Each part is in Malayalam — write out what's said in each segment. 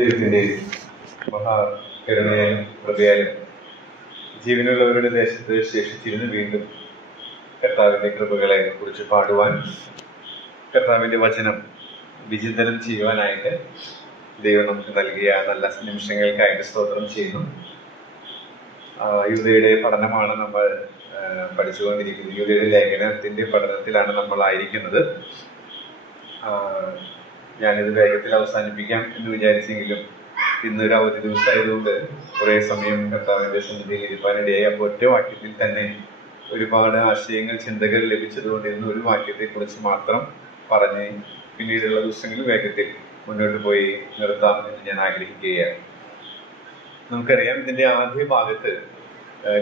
ദൈവത്തിന്റെ മഹാകരുണയാലും കൃപയാലും ജീവനുള്ളവരുടെ ദേശത്ത് ശേഷിച്ചിരുന്ന് വീണ്ടും കർത്താവിന്റെ കൃപകളെ കുറിച്ച് പാടുവാൻ, കർത്താവിന്റെ വചനം വിചിന്തനം ചെയ്യുവാനായിട്ട് ദൈവം നമുക്ക് നൽകിയ നല്ല നിമിഷങ്ങൾക്കായിട്ട് സ്തോത്രം ചെയ്യുന്നു. യൂദയുടെ പഠനമാണ് നമ്മൾ പഠിച്ചുകൊണ്ടിരിക്കുന്നത്. യൂദയുടെ ലേഖനത്തിന്റെ പഠനത്തിലാണ് നമ്മൾ ആയിരിക്കുന്നത്. ഞാനിത് വേഗത്തിൽ അവസാനിപ്പിക്കാം എന്ന് വിചാരിച്ചെങ്കിലും ഇന്നൊരു അവധി ദിവസമായതുകൊണ്ട് കുറേ സമയം കർത്താവിന്റെ സന്നിധിയിൽ ഇരിക്കാനിടയായി. അപ്പോൾ ഒറ്റ വാക്യത്തിൽ തന്നെ ഒരുപാട് ആശയങ്ങൾ, ചിന്തകൾ ലഭിച്ചതുകൊണ്ട് ഇന്ന് ഒരു വാക്യത്തെക്കുറിച്ച് മാത്രം പറഞ്ഞ് പിന്നീടുള്ള ദിവസങ്ങളിൽ വേഗത്തിൽ മുന്നോട്ട് പോയി നിർത്താം എന്ന് ഞാൻ ആഗ്രഹിക്കുകയാണ്. നമുക്കറിയാം, ഇതിന്റെ ആദ്യ ഭാഗത്ത്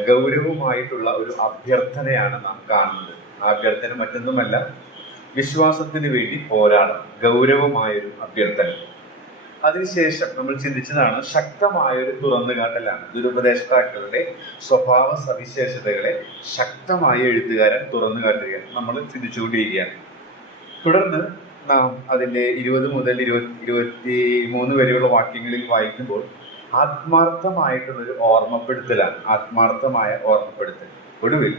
ഗൗരവമായിട്ടുള്ള ഒരു അഭ്യർത്ഥനയാണ് നാം കാണുന്നത്. ആ അഭ്യർത്ഥന മറ്റൊന്നുമല്ല, വിശ്വാസത്തിന് വേണ്ടി പോരാടണം. ഗൗരവമായൊരു അഭ്യർത്ഥന. അതിനുശേഷം നമ്മൾ ചിന്തിച്ചതാണ് ശക്തമായൊരു തുറന്നുകാട്ടലാണ്. ദുരുപദേഷ്ടാക്കളുടെ സ്വഭാവ സവിശേഷതകളെ ശക്തമായ എഴുത്തുകാരൻ തുറന്നുകാട്ടുക നമ്മൾ ചിന്തിച്ചുകൊണ്ടിരിക്കുകയാണ്. തുടർന്ന് നാം അതിൻ്റെ 20 മുതൽ 23 വരെയുള്ള വാക്യങ്ങളിൽ വായിക്കുമ്പോൾ ആത്മാർത്ഥമായിട്ടുള്ളൊരു ഓർമ്മപ്പെടുത്തലാണ്. ആത്മാർത്ഥമായ ഓർമ്മപ്പെടുത്തൽ. ഒടുവിൽ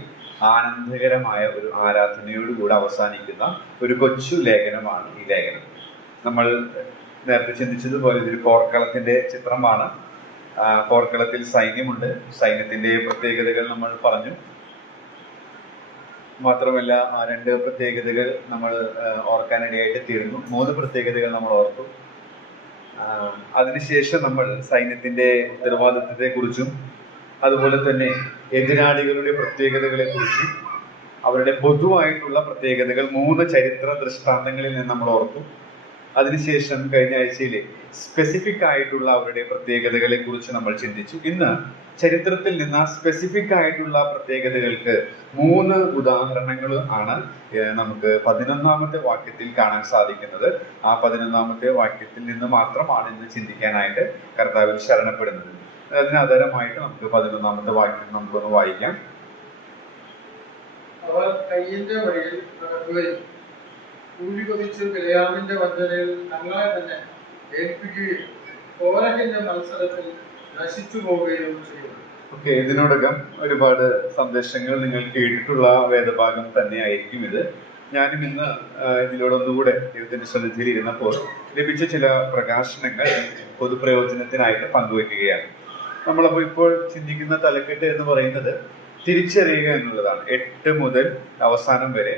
ആനന്ദകരമായ ഒരു ആരാധനയോടുകൂടി അവസാനിക്കുന്ന ഒരു കൊച്ചു ലേഖനമാണ് ഈ ലേഖനം. നമ്മൾ നേരത്തെ ചിന്തിച്ചതുപോലെ ഇതൊരു പോർക്കളത്തിന്റെ ചിത്രമാണ്. പോർക്കളത്തിൽ സൈന്യമുണ്ട്. സൈന്യത്തിന്റെ പ്രത്യേകതകൾ നമ്മൾ പറഞ്ഞു. മാത്രമല്ല, 2 പ്രത്യേകതകൾ നമ്മൾ ഓർക്കാനിടയായിട്ട് തീർന്നു. 3 പ്രത്യേകതകൾ നമ്മൾ ഓർത്തു. അതിനുശേഷം നമ്മൾ സൈന്യത്തിന്റെ ഉത്തരവാദിത്വത്തെ കുറിച്ചും അതുപോലെ തന്നെ എതിരാളികളുടെ പ്രത്യേകതകളെ കുറിച്ചും അവരുടെ പൊതുവായിട്ടുള്ള പ്രത്യേകതകൾ 3 ചരിത്ര ദൃഷ്ടാന്തങ്ങളിൽ നിന്ന് നമ്മൾ ഓർത്തു. അതിനുശേഷം കഴിഞ്ഞ ആഴ്ചയിലെ സ്പെസിഫിക് ആയിട്ടുള്ള അവരുടെ പ്രത്യേകതകളെ കുറിച്ച് നമ്മൾ ചിന്തിച്ചു. ഇന്ന് ചരിത്രത്തിൽ നിന്ന് സ്പെസിഫിക് ആയിട്ടുള്ള പ്രത്യേകതകൾക്ക് 3 ഉദാഹരണങ്ങൾ ആണ് നമുക്ക് 11ാമത്തെ വാക്യത്തിൽ കാണാൻ സാധിക്കുന്നത്. ആ 11ാമത്തെ വാക്യത്തിൽ നിന്ന് മാത്രമാണ് ഇന്ന് ചിന്തിക്കാനായിട്ട് കർത്താവിൽ ശരണപ്പെടുന്നത്. അതിന് ആധാരമായിട്ട് നമുക്ക് 11ാമത്തെ വാക്യം നമുക്കൊന്ന് വായിക്കാം. അവർ കയ്യിന്റെ വഴിയിൽ നടക്കുകയും കൂലി കൊതിച്ച് ബിലയാമിന്റെ വഞ്ചനയിൽ തങ്ങളെ തന്നെ ഏൽപ്പിക്കുകയും കോരഹിന്റെ മത്സരത്തിൽ നശിച്ചു പോവുകയും ചെയ്തു. ഓക്കെ, ഇതിനോടകം ഒരുപാട് സന്ദേശങ്ങൾ നിങ്ങൾ കേട്ടിട്ടുള്ള വേദഭാഗം തന്നെ ആയിരിക്കും ഇത്. ഞാനും ഇന്ന് ഇതിലൂടെ ഒന്നുകൂടെ ദൈവത്തിന്റെ സന്നിധിയിൽ ഇരുന്നപ്പോൾ ലഭിച്ച ചില പ്രകാശനങ്ങൾ പൊതുപ്രയോജനത്തിനായിട്ട് പങ്കുവയ്ക്കുകയാണ്. നമ്മളപ്പോൾ ഇപ്പോൾ ചിന്തിക്കുന്ന തലക്കെട്ട് എന്ന് പറയുന്നത് തിരിച്ചറിയുക എന്നുള്ളതാണ്. 8 മുതൽ അവസാനം വരെ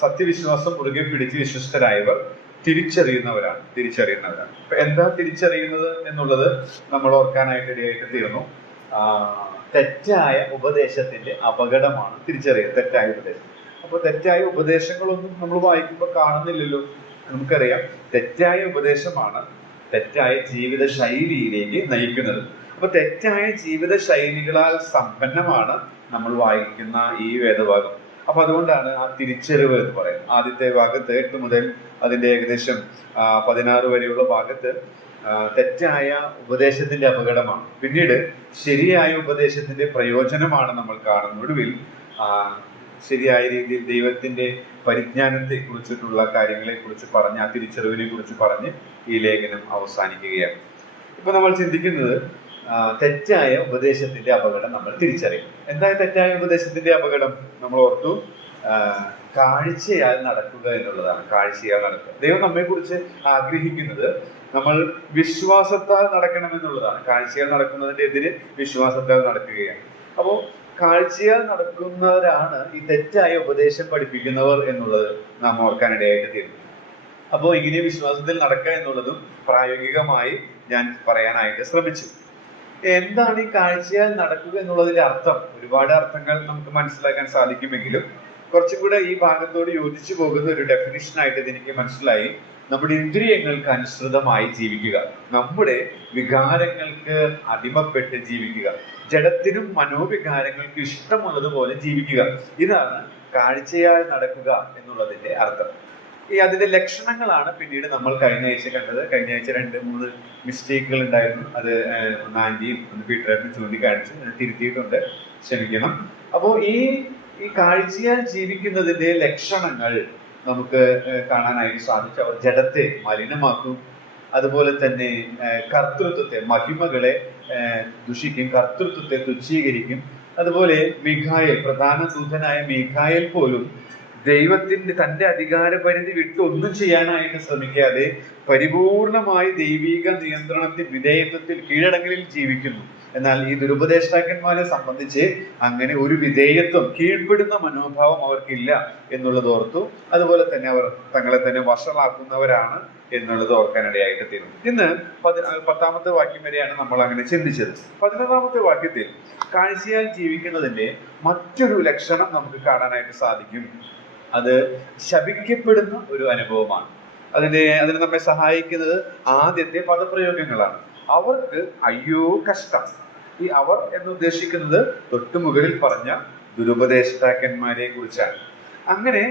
സത്യവിശ്വാസം മുറുകെ പിടിച്ച് വിശ്വസ്തരായവർ തിരിച്ചറിയുന്നവരാണ്. അപ്പൊ എന്താ തിരിച്ചറിയുന്നത് എന്നുള്ളത് നമ്മൾ ഓർക്കാനായിട്ട് ഇടയായിട്ട് തീർന്നു. തെറ്റായ ഉപദേശത്തിന്റെ അപകടമാണ് തിരിച്ചറിയുന്നത്. തെറ്റായ ഉപദേശം. അപ്പൊ തെറ്റായ ഉപദേശങ്ങളൊന്നും നമ്മൾ വായിക്കുമ്പോൾ കാണുന്നില്ലല്ലോ. നമുക്കറിയാം, തെറ്റായ ഉപദേശമാണ് തെറ്റായ ജീവിത ശൈലിയിലേക്ക് നയിക്കുന്നത്. അപ്പൊ തെറ്റായ ജീവിത ശൈലികളാൽ സമ്പന്നമാണ് നമ്മൾ വായിക്കുന്ന ഈ വേദഭാഗം. അപ്പൊ അതുകൊണ്ടാണ് ആ തിരിച്ചറിവ് എന്ന് പറയുന്നത്. ആദ്യത്തെ ഭാഗത്ത് 8 മുതൽ അതിന്റെ ഏകദേശം 16 വരെയുള്ള ഭാഗത്ത് തെറ്റായ ഉപദേശത്തിന്റെ അപകടമാണ്. പിന്നീട് ശരിയായ ഉപദേശത്തിന്റെ പ്രയോജനമാണ് നമ്മൾ കാണുന്നത്. ഒടുവിൽ ശരിയായ രീതിയിൽ ദൈവത്തിന്റെ പരിജ്ഞാനത്തെ കുറിച്ചിട്ടുള്ള കാര്യങ്ങളെ കുറിച്ച് പറഞ്ഞ്, ആ തിരിച്ചറിവിനെ കുറിച്ച് പറഞ്ഞ് ഈ ലേഖനം അവസാനിക്കുകയാണ്. ഇപ്പൊ നമ്മൾ ചിന്തിക്കുന്നത് തെറ്റായ ഉപദേശത്തിന്റെ അപകടം നമ്മൾ തിരിച്ചറിയും. എന്തായാലും തെറ്റായ ഉപദേശത്തിന്റെ അപകടം നമ്മൾ ഓർത്തു, കാഴ്ചയാൽ നടക്കുക എന്നുള്ളതാണ്. കാഴ്ചയാൽ നടക്കുക. ദൈവം നമ്മെ കുറിച്ച് ആഗ്രഹിക്കുന്നത് നമ്മൾ വിശ്വാസത്താൽ നടക്കണമെന്നുള്ളതാണ്. കാഴ്ചയാൽ നടക്കുന്നതിന്റെ എതിര് വിശ്വാസത്താൽ നടക്കുകയാണ്. അപ്പോൾ കാഴ്ചയാൽ നടക്കുന്നവരാണ് ഈ തെറ്റായ ഉപദേശം പഠിപ്പിക്കുന്നവർ എന്നുള്ളത് നാം ഓർക്കാനിടയായിട്ട് തീരുന്നു. അപ്പോൾ ഇങ്ങനെ വിശ്വാസത്തിൽ നടക്കുക എന്നുള്ളതും പ്രായോഗികമായി ഞാൻ പറയാനായിട്ട് ശ്രമിച്ചു. എന്താണ് ഈ കാഴ്ചയാൽ നടക്കുക എന്നുള്ളതിന്റെ അർത്ഥം? ഒരുപാട് അർത്ഥങ്ങൾ നമുക്ക് മനസ്സിലാക്കാൻ സാധിക്കുമെങ്കിലും കുറച്ചും കൂടെ ഈ ഭാഗത്തോട് യോജിച്ചു പോകുന്ന ഒരു ഡെഫിനിഷനായിട്ട് ഇതെനിക്ക് മനസ്സിലായി. നമ്മുടെ ഇന്ദ്രിയങ്ങൾക്ക് അനുസൃതമായി ജീവിക്കുക, നമ്മുടെ വികാരങ്ങൾക്ക് അടിമപ്പെട്ട് ജീവിക്കുക, ജഡത്തിനും മനോവികാരങ്ങൾക്ക് ഇഷ്ടമുള്ളതുപോലെ ജീവിക്കുക. ഇതാണ് കാഴ്ചയാൽ നടക്കുക എന്നുള്ളതിന്റെ അർത്ഥം. അതിന്റെ ലക്ഷണങ്ങളാണ് പിന്നീട് നമ്മൾ കഴിഞ്ഞ ആഴ്ച കണ്ടത്. കഴിഞ്ഞ ആഴ്ച 2-3 മിസ്റ്റേക്കുകൾ ഉണ്ടായിരുന്നു. അത് ഒന്ന് ആന്റിയും ഒന്ന് പീറ്ററും ചൂണ്ടിക്കാണിച്ചു, തിരുത്തിയിട്ടുണ്ട്, ക്ഷമിക്കണം. അപ്പോൾ ഈ കാഴ്ചയാൽ ജീവിക്കുന്നതിന്റെ ലക്ഷണങ്ങൾ നമുക്ക് കാണാനായിട്ട് സാധിച്ചു. അവർ ജഡത്തെ മലിനമാക്കും, അതുപോലെ തന്നെ കർത്തൃത്വത്തെ, മഹിമകളെ ദുഷിക്കും, കർത്തൃത്വത്തെ തുച്ഛീകരിക്കും. അതുപോലെ മീഖായേൽ, പ്രധാന ദൂതനായ മീഖായേൽ പോലും ദൈവത്തിന്റെ തന്റെ അധികാര പരിധി വിട്ട് ഒന്നും ചെയ്യാനായിട്ട് ശ്രമിക്കാതെ പരിപൂർണമായി ദൈവിക നിയന്ത്രണത്തിൽ, വിധേയത്വത്തിൽ, കീഴടങ്ങലിൽ ജീവിക്കുന്നു. എന്നാൽ ഈ ദുരുപദേഷ്ടാക്കന്മാരെ സംബന്ധിച്ച് അങ്ങനെ ഒരു വിധേയത്വം, കീഴ്പ്പെടുന്ന മനോഭാവം അവർക്കില്ല എന്നുള്ളത് ഓർത്തു. അതുപോലെ തന്നെ അവർ തങ്ങളെ തന്നെ വഷളാക്കുന്നവരാണ് എന്നുള്ളത് ഓർക്കാനിടയായിട്ട് തീർന്നു. ഇന്ന് 10ാമത്തെ വാക്യം വരെയാണ് നമ്മൾ അങ്ങനെ ചിന്തിച്ചത്. 11ാമത്തെ വാക്യത്തിൽ കാഴ്ചയാൽ ജീവിക്കുന്നതിന്റെ മറ്റൊരു ലക്ഷണം നമുക്ക് കാണാനായിട്ട് സാധിക്കും. അത് ശപിക്കപ്പെടുന്ന ഒരു അനുഭവമാണ്. അതിന് നമ്മെ സഹായിക്കുന്നത് ആദ്യത്തെ പദപ്രയോഗങ്ങളാണ്. അവർക്ക് അയ്യോ കഷ്ടം. ഈ അവർ എന്ന് ഉദ്ദേശിക്കുന്നത് തൊട്ടുമുകളിൽ പറഞ്ഞ ദുരുപദേഷ്ടാക്കന്മാരെ കുറിച്ചാണ്. അങ്ങനെ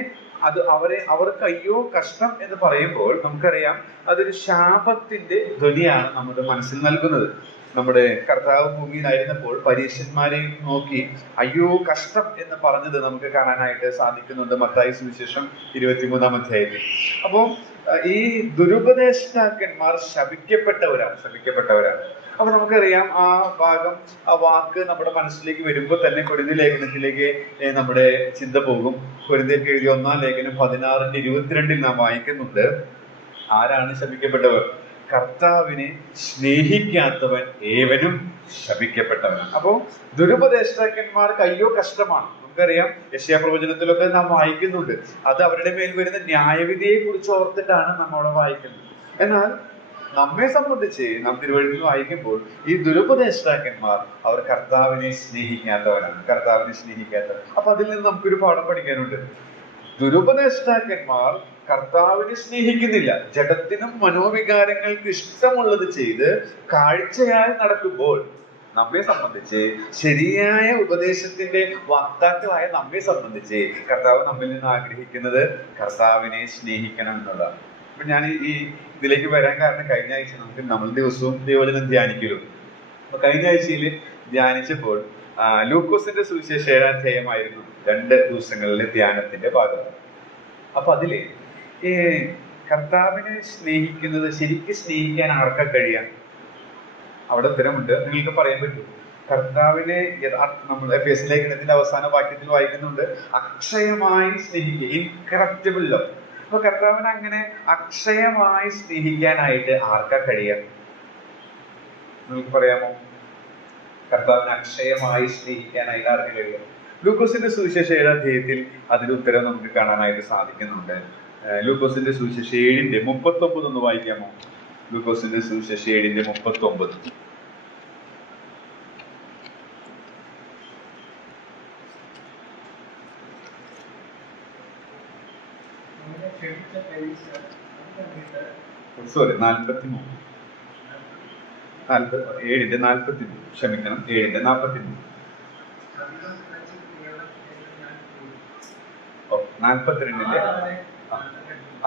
അവർക്ക് അയ്യോ കഷ്ടം എന്ന് പറയുമ്പോൾ നമുക്കറിയാം അതൊരു ശാപത്തിന്റെ ധ്വനിയാണ് നമ്മുടെ മനസ്സിൽ നൽകുന്നത്. നമ്മുടെ കർത്താവ് ഭൂമിയിലായിരുന്നപ്പോൾ പരീശന്മാരെ നോക്കി അയ്യോ കഷ്ടം എന്ന് പറഞ്ഞത് നമുക്ക് കാണാനായിട്ട് സാധിക്കുന്നുണ്ട് മത്തായി സുവിശേഷം 23-ാം അധ്യായത്തിൽ. അപ്പോൾ ഈ ദുരുപദേഷ്ടാക്കന്മാർ ശപിക്കപ്പെട്ടവരാണ്. അപ്പൊ നമുക്കറിയാം ആ ഭാഗം, ആ വാക്ക് നമ്മുടെ മനസ്സിലേക്ക് വരുമ്പോൾ തന്നെ കൊരിന്ത്യർ ലേഖനത്തിലേക്ക് നമ്മുടെ ചിന്ത പോകും. കൊരിന്ത്യർക്ക് എഴുതിയ 1-ാം ലേഖനം 16:22 നാം വായിക്കുന്നുണ്ട്, ആരാണ് ശപിക്കപ്പെട്ടവർ? കർത്താവിനെ സ്നേഹിക്കാത്തവൻ ഏവനും ശപിക്കപ്പെട്ടവൻ. അപ്പോ ദുരുപദേഷ്ടാക്കന്മാർക്ക് അയ്യോ കഷ്ടമാണ്. നമുക്കറിയാം യെശയ്യാ പ്രവചനത്തിലൊക്കെ നാം വായിക്കുന്നുണ്ട്, അത് അവരുടെ മേൽ വരുന്ന ന്യായവിധിയെ കുറിച്ച് ഓർത്തിട്ടാണ് നമ്മവിടെ വായിക്കുന്നത്. എന്നാൽ നമ്മെ സംബന്ധിച്ച് നാം തിരുവഴുത്തിൽ വായിക്കുമ്പോൾ ഈ ദുരുപദേഷ്ടാക്കന്മാർ അവർ കർത്താവിനെ സ്നേഹിക്കാത്തവർ. അപ്പൊ അതിൽ നിന്ന് നമുക്കൊരു പാഠം പഠിക്കാനുണ്ട്. ദുരുപദേഷ്ടാക്കന്മാർ കർത്താവിനെ സ്നേഹിക്കുന്നില്ല. ജഡത്തിനും മനോവികാരങ്ങൾക്ക് ഇഷ്ടമുള്ളത് ചെയ്ത് കാഴ്ചയാൽ നടക്കുമ്പോൾ നമ്മെ സംബന്ധിച്ച്, ശരിയായ ഉപദേശത്തിന്റെ വക്താക്കളായ നമ്മെ സംബന്ധിച്ച് കർത്താവ് നമ്മിൽ നിന്ന് ആഗ്രഹിക്കുന്നത് കർത്താവിനെ സ്നേഹിക്കണം എന്നുള്ളതാണ്. അപ്പൊ ഞാൻ ഈ ഇതിലേക്ക് വരാൻ കാരണം, കഴിഞ്ഞ ആഴ്ച നമ്മൾ ദിവസവും ദൈവവചനം ധ്യാനിക്കലോ. അപ്പൊ കഴിഞ്ഞ ആഴ്ചയിൽ ധ്യാനിച്ചപ്പോൾ ലൂക്കോസിന്റെ സുവിശേഷം 7-ാം അധ്യായമായിരുന്നു 2 ദിവസങ്ങളിലെ ധ്യാനത്തിന്റെ ഭാഗം. അപ്പൊ അതില് ഈ കർത്താവിനെ സ്നേഹിക്കുന്നത്, ശരിക്കും സ്നേഹിക്കാൻ ആർക്കാ കഴിയാം? അവിടെ ഉത്തരമുണ്ട്. നിങ്ങൾക്ക് പറയാൻ പറ്റും. കർത്താവിനെ നമ്മൾ എഫേസ്യ ലേഖനത്തിന്റെ അവസാന വാക്യത്തിൽ വായിക്കുന്നുണ്ട്, അക്ഷയമായി സ്നേഹിക്കുക, ഇൻകറപ്റ്റബിൾ ലവ്. അപ്പൊ കർത്താവിനെ അങ്ങനെ അക്ഷയമായി സ്നേഹിക്കാനായിട്ട് ആർക്കാ കഴിയാം? നിങ്ങൾക്ക് പറയാമോ? കർത്താവിനെ അക്ഷയമായി സ്നേഹിക്കാനായിട്ട് ആർക്കും കഴിയാം? ലൂക്കോസിന്റെ സുവിശേഷം 7-ാം അധ്യായത്തിൽ അതിന്റെ ഉത്തരം നമുക്ക് കാണാനായിട്ട് സാധിക്കുന്നുണ്ട്. ലൂക്കോസിന്റെ സുവിശേഷം 7:39 ഒന്ന് വായിക്കാമോ? ലൂക്കോസിന്റെ സുവിശേഷം 7:39. സോറി, 43. 7:43. ക്ഷമിക്കണം, 7:43. 42-ന്റെ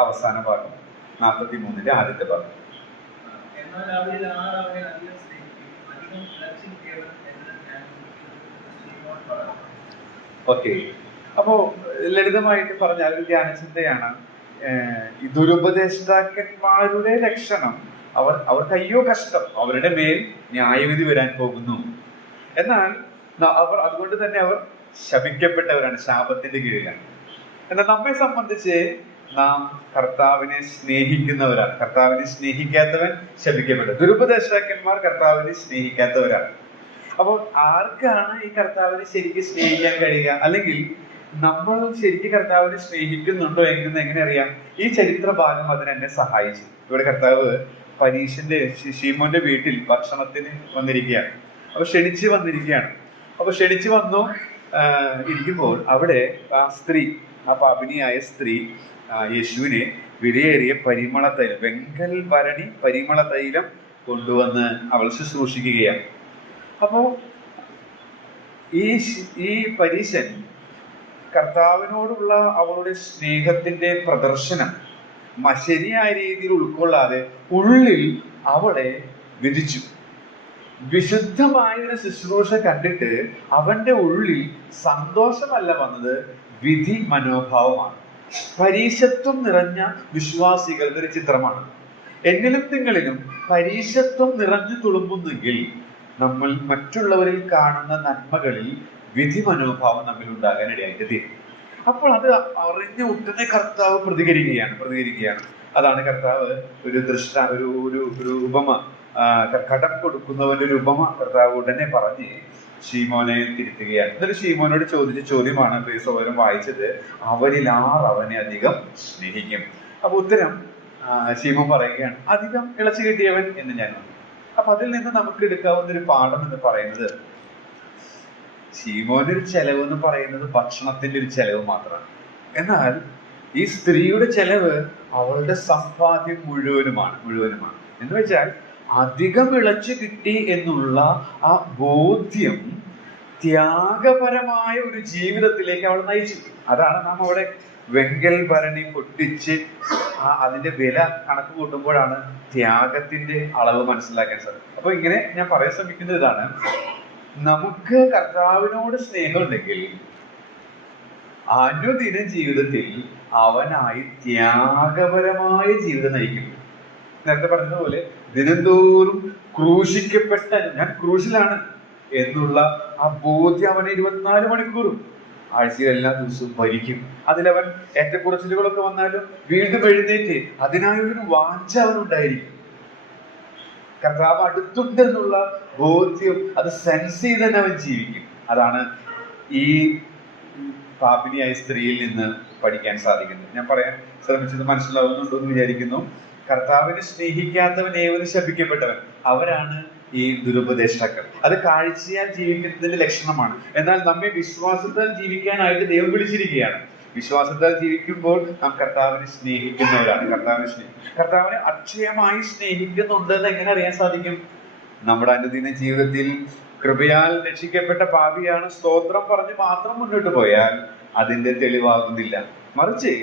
അവസാന ഭാഗം, 43-ന്റെ ആദ്യത്തെ ഭാഗം. ഓക്കെ, അപ്പോ ലളിതമായിട്ട് പറഞ്ഞാൽ ഒരു ധ്യാനചിന്തയാണ് ഈ ദുരുപദേഷ്ടാക്കന്മാരുടെ ലക്ഷണം. അവർക്ക് അയ്യോ കഷ്ടം, അവരുടെ മേൽ ന്യായവിധി വരാൻ പോകുന്നു. എന്നാൽ അതുകൊണ്ട് തന്നെ അവർ ശപിക്കപ്പെട്ടവരാണ്, ശാപത്തിന്റെ കീഴിലാണ്. എന്നാൽ നമ്മെ സംബന്ധിച്ച് നാം കർത്താവിനെ സ്നേഹിക്കുന്നവരാണ്. കർത്താവിനെ സ്നേഹിക്കാത്തവൻ ശപിക്കപ്പെട്ടു. ദുരുപദേഷ്ടാക്കന്മാർ കർത്താവിനെ സ്നേഹിക്കാത്തവരാണ്. അപ്പോൾ ആർക്കാണ് ഈ കർത്താവിനെ ശരിക്കും സ്നേഹിക്കാൻ കഴിയുക? അല്ലെങ്കിൽ നമ്മൾ ശരിക്കും കർത്താവിനെ സ്നേഹിക്കുന്നുണ്ടോ എന്ന് എങ്ങനെ അറിയാം? ഈ ചരിത്ര ഭാഗം അതിനെന്നെ സഹായിച്ചു. ഇവിടെ കർത്താവ് പരീശന്റെ, ശീമോന്റെ വീട്ടിൽ ഭക്ഷണത്തിന് വന്നിരിക്കുകയാണ്. അപ്പൊ ക്ഷണിച്ച് വന്നിരിക്കുകയാണ്. അപ്പൊ ക്ഷണിച്ചു വന്നു ഇരിക്കുമ്പോൾ അവിടെ ആ സ്ത്രീ, ആ പാപിനിയായ സ്ത്രീ യേശുവിനെ വിലയേറിയ പരിമള തൈലം, വെങ്കൽ ഭരണി പരിമള തൈലം കൊണ്ടുവന്ന് അവൾ ശുശ്രൂഷിക്കുകയാണ്. അപ്പോ ഈ പരീശൻ കർത്താവിനോടുള്ള അവളുടെ സ്നേഹത്തിന്റെ പ്രദർശനം ശരിയായ രീതിയിൽ ഉൾക്കൊള്ളാതെ ഉള്ളിൽ അവളെ വിധിച്ചു. വിശുദ്ധമായ ഒരു ശുശ്രൂഷ കണ്ടിട്ട് അവന്റെ ഉള്ളിൽ സന്തോഷമല്ല വന്നത്, വിധി മനോഭാവമാണ്. പരീശത്വം നിറഞ്ഞ വിശ്വാസികളുടെ ഒരു ചിത്രമാണ്. എന്നിലും നിങ്ങളിലും പരീശത്വം നിറഞ്ഞു തുളുമ്പുന്നെങ്കിൽ നമ്മൾ മറ്റുള്ളവരിൽ കാണുന്ന നന്മകളിൽ വിധി മനോഭാവം നമ്മിൽ ഉണ്ടാകാൻ ഇടയായിട്ട് തീരും. അപ്പോൾ അത് അറിഞ്ഞ ഉടനെ കർത്താവ് പ്രതികരിക്കുകയാണ്. അതാണ് കർത്താവ് ഒരു ഉപമ, കടം കൊടുക്കുന്നവന്റെ ഒരു ഉപമ കർത്താവ് ഉടനെ പറഞ്ഞ് ശീമോനെ തിരുത്തുകയാണ്. എന്നിട്ട് ശീമോനോട് ചോദിച്ച ചോദ്യമാണ് പ്രിയ സഹോദരൻ വായിച്ചത്, അവരിൽ ആർ അവനെ അധികം സ്നേഹിക്കും? അപ്പൊ ഉത്തരം ശീമോൻ പറയുകയാണ്, അധികം ഇളച്ചു കിട്ടിയവൻ എന്ന് ഞാൻ. അപ്പൊ അതിൽ നിന്ന് നമുക്ക് എടുക്കാവുന്ന ഒരു പാഠം എന്ന് പറയുന്നത്, ശീമോന്റെ ഒരു ചെലവ് എന്ന് പറയുന്നത് ഭക്ഷണത്തിന്റെ ഒരു ചെലവ് മാത്രമാണ്. എന്നാൽ ഈ സ്ത്രീയുടെ ചെലവ് അവളുടെ സമ്പാദ്യം മുഴുവനുമാണ്. എന്ന് വെച്ചാൽ അധികം ഇളച്ചു കിട്ടി എന്നുള്ള ആ ബോധ്യം ത്യാഗപരമായ ഒരു ജീവിതത്തിലേക്ക് അവൾ നയിച്ചു. അതാണ് നാം അവിടെ വെങ്കൽ ഭരണി പൊട്ടിച്ച് അതിന്റെ വില കണക്ക് കൂട്ടുമ്പോഴാണ് ത്യാഗത്തിന്റെ അളവ് മനസ്സിലാക്കാൻ സാധിക്കും. അപ്പൊ ഇങ്ങനെ ഞാൻ പറയാൻ ശ്രമിക്കുന്നത് ഇതാണ്, നമുക്ക് കർത്താവിനോട് സ്നേഹമുണ്ടെങ്കിൽ അനുദിന ജീവിതത്തിൽ അവനായി ത്യാഗപരമായ ജീവിതം നയിക്കും. നേരത്തെ പറഞ്ഞതുപോലെ ദിനംതോറും ക്രൂശിക്കപ്പെട്ട ഞാൻ ക്രൂശിലാണ് എന്നുള്ള ആ ബോധ്യം അവനെ 24 മണിക്കൂറും ആഴ്ചയിൽ എല്ലാ ദിവസവും ഭരിക്കും. അതിലവൻ ഏറ്റക്കുറച്ചിലുകളൊക്കെ വന്നാലും വീണ്ടും എഴുന്നേറ്റ് അതിനായൊരു വാഞ്ച അവനുണ്ടായിരിക്കും. കർത്താവ് അടുത്തുണ്ടെന്നുള്ള ബോധ്യം അത് സെൻസ് ചെയ്ത് തന്നെ അവൻ ജീവിക്കും. അതാണ് ഈ പാപിനിയായ സ്ത്രീയിൽ നിന്ന് പഠിക്കാൻ സാധിക്കുന്നത്. ഞാൻ പറയാൻ ശ്രമിച്ചത് മനസ്സിലാവുന്നുണ്ടോ എന്ന് വിചാരിക്കുന്നു. കർത്താവിനെ സ്നേഹിക്കാത്തവൻ ഏവനും ശപിക്കപ്പെട്ടവൻ, അവരാണ് ഈ ദുരുപദേഷ്ടാക്കൾ. അത് കാഴ്ചയാൽ ജീവിക്കുന്നതിന്റെ ലക്ഷണമാണ്. എന്നാൽ നമ്മെ വിശ്വാസത്താൽ ജീവിക്കാനായിട്ട് ദൈവം വിളിച്ചിരിക്കുകയാണ്. വിശ്വാസത്താൽ ജീവിക്കുമ്പോൾ നാം കർത്താവിനെ സ്നേഹിക്കുന്നവരാണ്. കർത്താവിനെ അക്ഷയമായി സ്നേഹിക്കുന്നുണ്ടെന്ന് എങ്ങനെ അറിയാൻ സാധിക്കും? നമ്മുടെ അനുദിന ജീവിതത്തിൽ കൃപയാൽ രക്ഷിക്കപ്പെട്ട പാപിയാണ് സ്തോത്രം പറഞ്ഞ് മാത്രം മുന്നോട്ട് പോയാൽ അതിന്റെ തെളിവാകുന്നില്ല. മറിച്ച്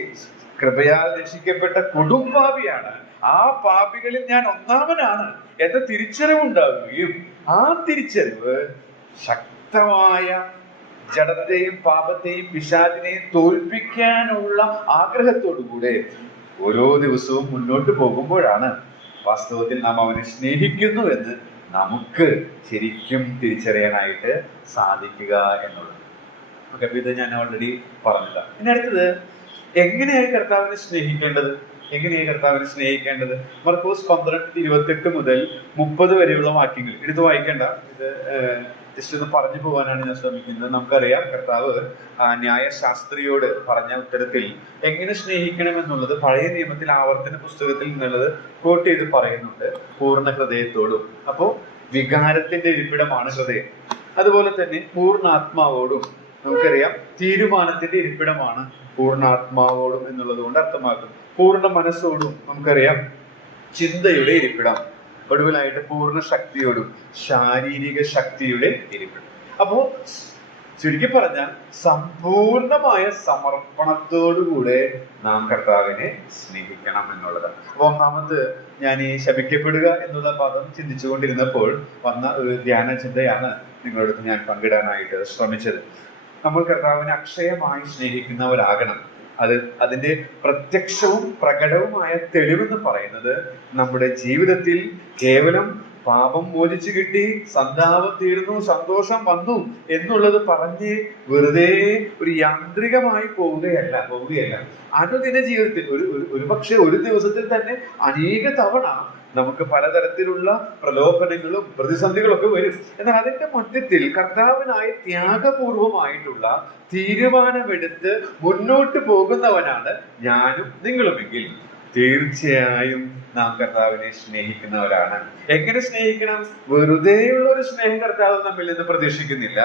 കൃപയാൽ രക്ഷിക്കപ്പെട്ട കൊടും പാപിയാണ്, ആ പാപികളിൽ ഞാൻ ഒന്നാമനാണ് എന്ന തിരിച്ചറിവുണ്ടാവുകയും ആ തിരിച്ചറിവ് ശക്തമായ ജഡത്തെയും പാപത്തെയും പിശാചിനെയും തോൽപ്പിക്കാനുള്ള ആഗ്രഹത്തോടുകൂടെ ഓരോ ദിവസവും മുന്നോട്ട് പോകുമ്പോഴാണ് വാസ്തവത്തിൽ നാം അവനെ സ്നേഹിക്കുന്നു എന്ന് നമുക്ക് ശരിക്കും തിരിച്ചറിയാനായിട്ട് സാധിക്കുക എന്നുള്ളത്. ഓക്കെ, അപ്പൊ ഇത് ഞാൻ ഓൾറെഡി പറഞ്ഞതാണ്. ഇനി അടുത്തത്, എങ്ങനെയായി കർത്താവിനെ സ്നേഹിക്കേണ്ടത്? മർക്കോസ് 12:28 മുതൽ 30 വരെയുള്ള വാക്യങ്ങൾ എടുത്ത് വായിക്കേണ്ട, ഇത് ജസ്റ്റ് ഒന്ന് പറഞ്ഞു പോകാനാണ് ഞാൻ ശ്രമിക്കുന്നത്. നമുക്കറിയാം കർത്താവ് ന്യായശാസ്ത്രിയോട് പറഞ്ഞ ഉത്തരത്തിൽ എങ്ങനെ സ്നേഹിക്കണം എന്നുള്ളത് പഴയ നിയമത്തിൽ ആവർത്തന പുസ്തകത്തിൽ നിന്നുള്ളത് കോട്ട് ചെയ്ത് പറയുന്നുണ്ട്, പൂർണ്ണ ഹൃദയത്തോടും. അപ്പോ വികാരത്തിന്റെ ഇരിപ്പിടമാണ് ഹൃദയം. അതുപോലെ തന്നെ പൂർണ്ണാത്മാവോടും, നമുക്കറിയാം തീരുമാനത്തിന്റെ ഇരിപ്പിടമാണ് പൂർണ്ണാത്മാവോടും എന്നുള്ളത് കൊണ്ട് അർത്ഥമാക്കും. പൂർണ്ണ മനസ്സോടും നമുക്കറിയാം ചിന്തയുടെ ഇരിപ്പിടം. ഒടുവിലായിട്ട് പൂർണ്ണ ശക്തിയോടും ശാരീരിക ശക്തിയുടെ ഇരിപ്പിടം. അപ്പോ ചുരുക്കി പറഞ്ഞാൽ സമ്പൂർണമായ സമർപ്പണത്തോടുകൂടെ നാം കർത്താവിനെ സ്നേഹിക്കണം എന്നുള്ളതാണ്. അപ്പൊ ഒന്നാമത് ഞാൻ ഈ ശപിക്കപ്പെടുക എന്നുള്ള പദം ചിന്തിച്ചുകൊണ്ടിരുന്നപ്പോൾ വന്ന ഒരു ധ്യാന ചിന്തയാണ് നിങ്ങളോട് ഞാൻ പങ്കിടാനായിട്ട് ശ്രമിച്ചത്. നമ്മൾ കർത്താവിനെ അക്ഷയമായി സ്നേഹിക്കുന്നവരാകണം. അതിന്റെ പ്രത്യക്ഷവും പ്രകടവുമായ തെളിവെന്ന് പറയുന്നത് നമ്മുടെ ജീവിതത്തിൽ കേവലം പാപം മോചിച്ചു കിട്ടി, സന്താപം തീർന്നു, സന്തോഷം വന്നു എന്നുള്ളത് പറഞ്ഞ് വെറുതെ ഒരു യാന്ത്രികമായി പോവുകയല്ല. അനുദിന ജീവിതത്തിൽ ഒരു പക്ഷെ ഒരു ദിവസത്തിൽ തന്നെ അനേക തവണ നമുക്ക് പലതരത്തിലുള്ള പ്രലോഭനങ്ങളും പ്രതിസന്ധികളൊക്കെ വരും. എന്നാൽ അതിന്റെ മധ്യത്തിൽ കർത്താവിനായി ത്യാഗപൂർവമായിട്ടുള്ള തീരുമാനമെടുത്ത് മുന്നോട്ട് പോകുന്നവനാണ് ഞാനും നിങ്ങളുമെങ്കിൽ തീർച്ചയായും നാം കർത്താവിനെ സ്നേഹിക്കുന്നവരാണ്. എങ്ങനെ സ്നേഹിക്കണം? വെറുതെയുള്ള ഒരു സ്നേഹം കർത്താവ് നമ്മിൽ നിന്ന് പ്രതീക്ഷിക്കുന്നില്ല.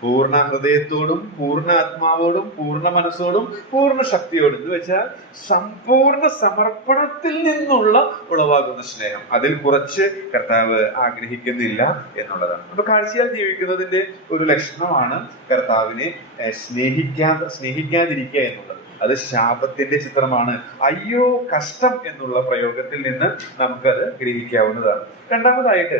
പൂർണ്ണ ഹൃദയത്തോടും പൂർണ്ണ ആത്മാവോടും പൂർണ്ണ മനസ്സോടും പൂർണ്ണ ശക്തിയോടും, എന്ന് വെച്ചാൽ സമ്പൂർണ്ണ സമർപ്പണത്തിൽ നിന്നുള്ള ഉളവാകുന്ന സ്നേഹം. അതിൽ കുറച്ച് കർത്താവ് ആഗ്രഹിക്കുന്നില്ല എന്നുള്ളതാണ്. അപ്പൊ കാഴ്ചയാൽ ജീവിക്കുന്നതിന്റെ ഒരു ലക്ഷണമാണ് കർത്താവിനെ സ്നേഹിക്കാതിരിക്കുക എന്നുള്ളത്. അത് ശാപത്തിന്റെ ചിത്രമാണ്. അയ്യോ കഷ്ടം എന്നുള്ള പ്രയോഗത്തിൽ നിന്ന് നമുക്കത് ഗ്രഹിക്കാവുന്നതാണ്. രണ്ടാമതായിട്ട്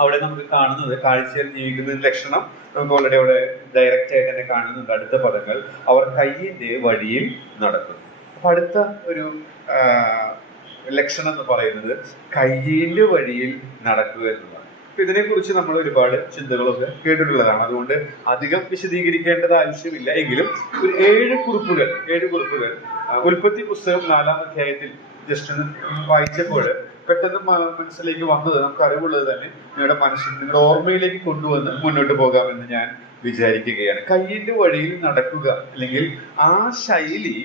അവിടെ നമുക്ക് കാണുന്നത് കാഴ്ചയിൽ ജീവിക്കുന്നതിന്റെ ലക്ഷണം നമുക്ക് ഓൾറെഡി അവിടെ ഡയറക്റ്റ് ആയിട്ട് തന്നെ കാണുന്നുണ്ട്. അടുത്ത പദങ്ങൾ, അവർ കയ്യിന്റെ വഴിയിൽ നടക്കുന്നു. അപ്പൊ അടുത്ത ഒരു ലക്ഷണം എന്ന് പറയുന്നത് കയ്യിന്റെ വഴിയിൽ നടക്കുക എന്നുള്ളതാണ്. അപ്പൊ ഇതിനെക്കുറിച്ച് നമ്മൾ ഒരുപാട് ചിന്തകളൊക്കെ കേട്ടിട്ടുള്ളതാണ്. അതുകൊണ്ട് അധികം വിശദീകരിക്കേണ്ടത് ആവശ്യമില്ല. എങ്കിലും ഒരു 7 കുറിപ്പുകൾ ഉൽപ്പത്തി പുസ്തകം 4-ാം അധ്യായത്തിൽ ജസ്റ്റ് ഒന്ന് വായിച്ചപ്പോൾ പെട്ടെന്ന് മനസ്സിലേക്ക് വന്നത്, നമുക്ക് അറിവുള്ളത് തന്നെ നിങ്ങളുടെ ഓർമ്മയിലേക്ക് കൊണ്ടുവന്ന് മുന്നോട്ട് പോകാമെന്ന് ഞാൻ വിചാരിക്കുകയാണ്. കയ്യിന്റെ വഴിയിൽ നടക്കുക അല്ലെങ്കിൽ ആ ശൈലി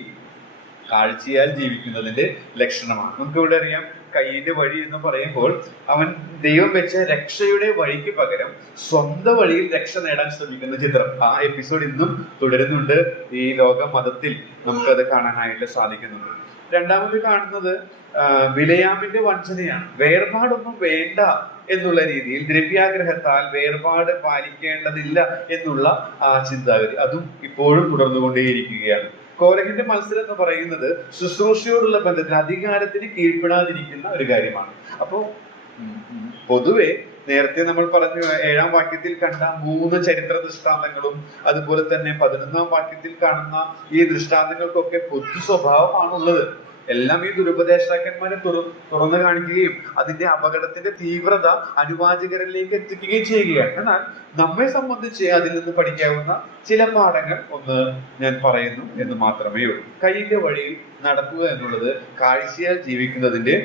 കാഴ്ചയാൽ ജീവിക്കുന്നതിന്റെ ലക്ഷണമാണ്. നമുക്കിവിടെ അറിയാം, കയ്യിന്റെ വഴി എന്ന് പറയുമ്പോൾ അവൻ ദൈവം വെച്ച രക്ഷയുടെ വഴിക്ക് പകരം സ്വന്തം വഴിയിൽ രക്ഷ നേടാൻ ശ്രമിക്കുന്ന ചിത്രം. ആ എപ്പിസോഡ് ഇന്നും തുടരുന്നുണ്ട്. ഈ ലോക മതത്തിൽ നമുക്കത് കാണാനായിട്ട് സാധിക്കുന്നുണ്ട്. രണ്ടാമത് കാണുന്നത് ബിലയാമിന്റെ വഞ്ചനയാണ്. വേർപാടൊന്നും വേണ്ട എന്നുള്ള രീതിയിൽ, ദ്രവ്യാഗ്രഹത്താൽ വേർപാട് പാലിക്കേണ്ടതില്ല എന്നുള്ള ആ ചിന്താഗതി അതും ഇപ്പോഴും തുടർന്നുകൊണ്ടേയിരിക്കുകയാണ്. കോരഹിന്റെ മത്സരം എന്ന് പറയുന്നത് ശുശ്രൂഷയോടുള്ള ബന്ധത്തിൽ അധികാരത്തിന് കീഴ്പ്പെടാതിരിക്കുന്ന ഒരു കാര്യമാണ്. അപ്പോ പൊതുവെ നേരത്തെ നമ്മൾ പറഞ്ഞു 7-ാം വാക്യത്തിൽ കണ്ട 3 ചരിത്ര ദൃഷ്ടാന്തങ്ങളും അതുപോലെ തന്നെ 11-ാം വാക്യത്തിൽ കാണുന്ന ഈ ദൃഷ്ടാന്തങ്ങൾക്കൊക്കെ പൊതു സ്വഭാവമാണുള്ളത്. എല്ലാം ഈ ദുരുപദേഷ്ടാക്കന്മാരെ തുറന്നു കാണിക്കുകയും അതിന്റെ അപകടത്തിന്റെ തീവ്രത അനുവാചകരിലേക്ക് എത്തിക്കുകയും ചെയ്യുകയാണ്. എന്നാൽ നമ്മെ സംബന്ധിച്ച് അതിൽ നിന്ന് പഠിക്കാവുന്ന ചില പാഠങ്ങൾ ഒന്ന് ഞാൻ പറയുന്നു എന്ന് മാത്രമേ ഉള്ളൂ. കയ്യിന്റെ വഴിയിൽ നടക്കുക എന്നുള്ളത് കാഴ്ചയാൽ ജീവിക്കുന്നതിന്റെ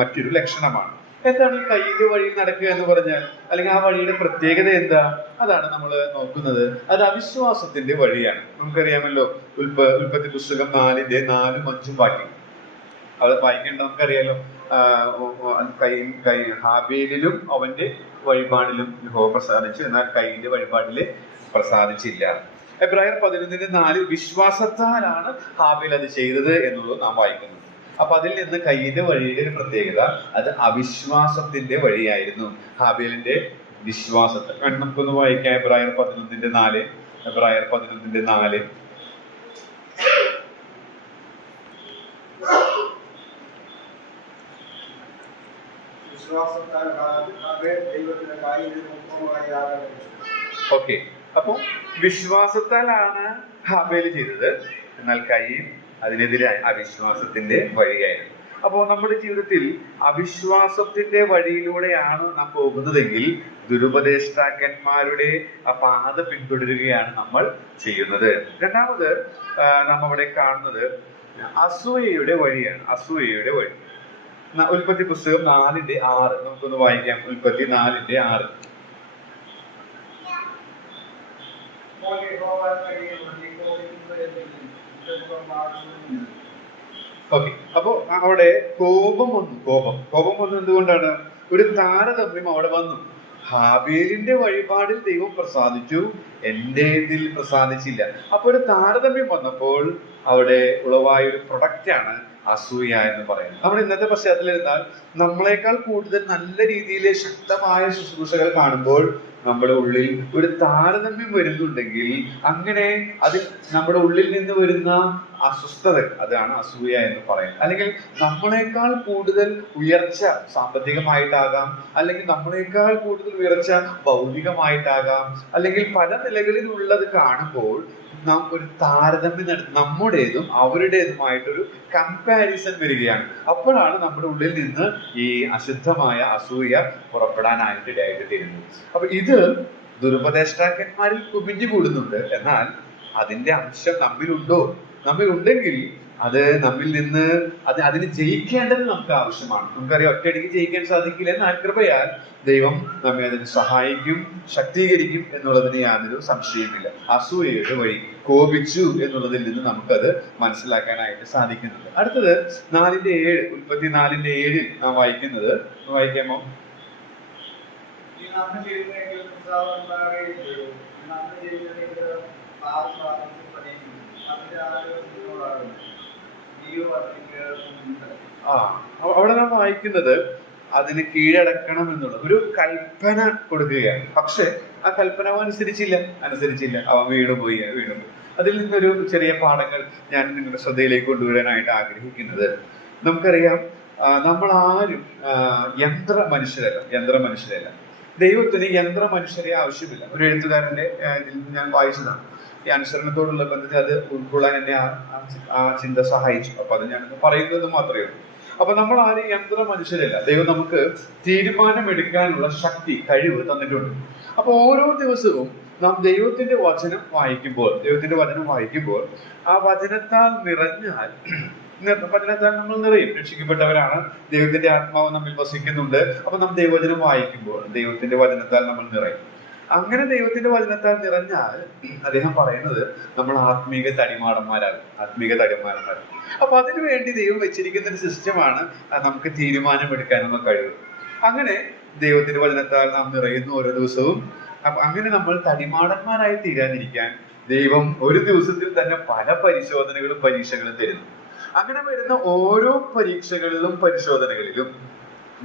മറ്റൊരു ലക്ഷണമാണ്. എന്താണ് ഈ കയ്യിന്റെ വഴിയിൽ നടക്കുക എന്ന് പറഞ്ഞാൽ, അല്ലെങ്കിൽ ആ വഴിയുടെ പ്രത്യേകത എന്താ? അതാണ് നമ്മൾ നോക്കുന്നത്. അത് അവിശ്വാസത്തിന്റെ വഴിയാണ്. നമുക്കറിയാമല്ലോ, ഉൽപ്പത്തി പുസ്തകം 4-ന്റെ 4-ഉം 5-ഉം വാക്യം അത് വായിക്കേണ്ട നമുക്കറിയാലോ. ഹാബേലിലും അവന്റെ വഴിപാടിലും യഹോവ പ്രസാദിച്ചു, എന്നാൽ കയ്യിന്റെ വഴിപാടില് പ്രസാദിച്ചില്ല. എബ്രായർ 11-4 വിശ്വാസത്താലാണ് ഹാബേൽ അത് ചെയ്തത് എന്നുള്ളത് നാം വായിക്കുന്നത്. അപ്പൊ അതിൽ നിന്ന് കയ്യിന്റെ വഴിയുടെ ഒരു പ്രത്യേകത, അത് അവിശ്വാസത്തിന്റെ വഴിയായിരുന്നു. ഹാബേലിന്റെ വിശ്വാസത്തെ നമുക്കൊന്ന് വായിക്കാം. എബ്രായർ 11-4. എബ്രായർ 11-4. ഓക്കെ, അപ്പൊ വിശ്വാസത്താലാണ് ഹാബേല് ചെയ്തത്, എന്നാൽ കയ്യിൽ അതിനെതിരെ അവിശ്വാസത്തിന്റെ വഴിയായിരുന്നു. അപ്പോൾ നമ്മുടെ ജീവിതത്തിൽ അവിശ്വാസത്തിന്റെ വഴിയിലൂടെയാണ് നാം പോകുന്നതെങ്കിൽ ദുരുപദേഷ്ടാക്കന്മാരുടെ ആ പാത പിന്തുടരുകയാണ് നമ്മൾ ചെയ്യുന്നത്. രണ്ടാമത് നാം അവിടെ കാണുന്നത് അസൂയയുടെ വഴിയാണ്. അസൂയയുടെ വഴി ഉൽപ്പത്തി പുസ്തകം 4-ന്റെ 6 നമുക്കൊന്ന് വായിക്കാം. ഉൽപ്പത്തി 4-ന്റെ 6. ഓക്കെ, അപ്പൊ അവിടെ കോപം വന്നു. എന്തുകൊണ്ടാണ്? ഒരു താരതമ്യം അവിടെ വന്നു. ഹാബേലിന്റെ വഴിപാടിൽ ദൈവം പ്രസാദിച്ചു, എന്റെ ഇതിൽ പ്രസാദിച്ചില്ല. അപ്പൊ ഒരു താരതമ്യം വന്നപ്പോൾ അവിടെ ഉളവായ ഒരു പ്രൊഡക്റ്റാണ് അസൂയ എന്ന് പറയുന്നത്. നമ്മുടെ ഇന്നത്തെ പശ്ചാത്തലത്തിൽ ഇരുന്നാൽ നമ്മളെക്കാൾ കൂടുതൽ നല്ല രീതിയിൽ ശക്തമായ ശുശ്രൂഷകൾ കാണുമ്പോൾ നമ്മുടെ ഉള്ളിൽ ഒരു താരതമ്യം വരുന്നുണ്ടെങ്കിൽ, അങ്ങനെ അതിൽ നമ്മുടെ ഉള്ളിൽ നിന്ന് വരുന്ന അസ്വസ്ഥത, അതാണ് അസൂയ എന്ന് പറയുന്നത്. അല്ലെങ്കിൽ നമ്മളെക്കാൾ കൂടുതൽ ഉയർച്ച സാമ്പത്തികമായിട്ടാകാം, അല്ലെങ്കിൽ നമ്മളെക്കാൾ കൂടുതൽ ഉയർച്ച ഭൗതികമായിട്ടാകാം, അല്ലെങ്കിൽ പല നിലകളിലുള്ളത് കാണുമ്പോൾ നാം ഒരു താരതമ്യം നടത്തി നമ്മുടേതും അവരുടേതുമായിട്ടൊരു കമ്പാരിസൺ വരികയാണ്. അപ്പോഴാണ് നമ്മുടെ ഉള്ളിൽ നിന്ന് ഈ അശുദ്ധമായ അസൂയ പുറപ്പെടാനായിട്ട് ഇടയായിട്ട് തീരുന്നത്. അപ്പൊ ഇത് ദുരുപദേഷ്ടാക്കന്മാരിൽ കുമിഞ്ഞു കൂടുന്നുണ്ട്. എന്നാൽ അതിന്റെ അംശം നമ്മിലുണ്ടെങ്കിൽ അത് നമ്മിൽ നിന്ന് അതിന് ജയിക്കേണ്ടത് നമുക്ക് ആവശ്യമാണ്. നമുക്കറിയാം, ഒറ്റയടിക്ക് ജയിക്കാൻ സാധിക്കില്ല. എന്നാൽ കൃപയാൽ ദൈവം നമ്മെ അതിന് സഹായിക്കും, ശക്തീകരിക്കും എന്നുള്ളതിന് യാതൊരു സംശയമില്ല. അസൂയയുടെ വഴി, കോപിച്ചു എന്നുള്ളതിൽ നിന്ന് നമുക്കത് മനസ്സിലാക്കാനായിട്ട് സാധിക്കുന്നുണ്ട്. അടുത്തത് 4-ന്റെ 7, ഉൽപ്പത്തി 4-ന്റെ 7 നാം വായിക്കുന്നത്, വായിക്കാമോ? അവിടെ നാം വായിക്കുന്നത് അതിന് കീഴടക്കണം എന്നുള്ള ഒരു കൽപ്പന കൊടുക്കുകയാണ്. പക്ഷെ ആ കൽപ്പന അനുസരിച്ചില്ല. അവൻ വീണുപോയി. അതിൽ നിന്നൊരു ചെറിയ പാഠങ്ങൾ ഞാൻ നിങ്ങളുടെ ശ്രദ്ധയിലേക്ക് കൊണ്ടുവരാനായിട്ട് ആഗ്രഹിക്കുന്നത്, നമുക്കറിയാം, നമ്മൾ ആരും യന്ത്ര മനുഷ്യരല്ല. ദൈവത്തിന് യന്ത്ര മനുഷ്യരെ ആവശ്യമില്ല. ഒരു എഴുത്തുകാരന്റെ ഇതിൽ ഞാൻ വായിച്ചതാണ്. ഈ അനുസരണത്തോടുള്ള ബന്ധത്തിൽ അത് ഉൾക്കൊള്ളാൻ എന്നെ ആ ചിന്ത സഹായിച്ചു. അപ്പൊ അത് ഞാൻ പറയുന്നത് മാത്രമേ ഉള്ളൂ. അപ്പൊ നമ്മൾ ആരും യന്ത്ര മനുഷ്യരല്ല. ദൈവം നമുക്ക് തീരുമാനമെടുക്കാനുള്ള ശക്തി, കഴിവ് തന്നിട്ടുണ്ട്. അപ്പൊ ഓരോ ദിവസവും നാം ദൈവത്തിന്റെ വചനം വായിക്കുമ്പോൾ ആ വചനത്താൽ നിറഞ്ഞാൽ വചനത്താൽ നമ്മൾ നിറയും. രക്ഷിക്കപ്പെട്ടവരാണ്, ദൈവത്തിന്റെ ആത്മാവ് നമ്മിൽ വസിക്കുന്നുണ്ട്. അപ്പൊ നാം ദൈവവചനം വായിക്കുമ്പോൾ ദൈവത്തിന്റെ വചനത്താൽ നമ്മൾ നിറയും. അങ്ങനെ ദൈവത്തിന്റെ വചനത്താൽ നിറഞ്ഞാൽ അദ്ദേഹം പറയുന്നത് നമ്മൾ ആത്മീക തടിമാടന്മാരാകും. അപ്പൊ അതിനുവേണ്ടി ദൈവം വെച്ചിരിക്കുന്ന ഒരു സിസ്റ്റമാണ് നമുക്ക് തീരുമാനമെടുക്കാനുള്ള കഴിവ്. അങ്ങനെ ദൈവത്തിന്റെ വചനത്താൽ നാം നിറയുന്നു ഓരോ ദിവസവും. അപ്പൊ അങ്ങനെ നമ്മൾ തടിമാടന്മാരായി തീരാതിരിക്കാൻ ദൈവം ഒരു ദിവസത്തിൽ തന്നെ പല പരിശോധനകളും പരീക്ഷകളും തരുന്നു. അങ്ങനെ വരുന്ന ഓരോ പരീക്ഷകളിലും പരിശോധനകളിലും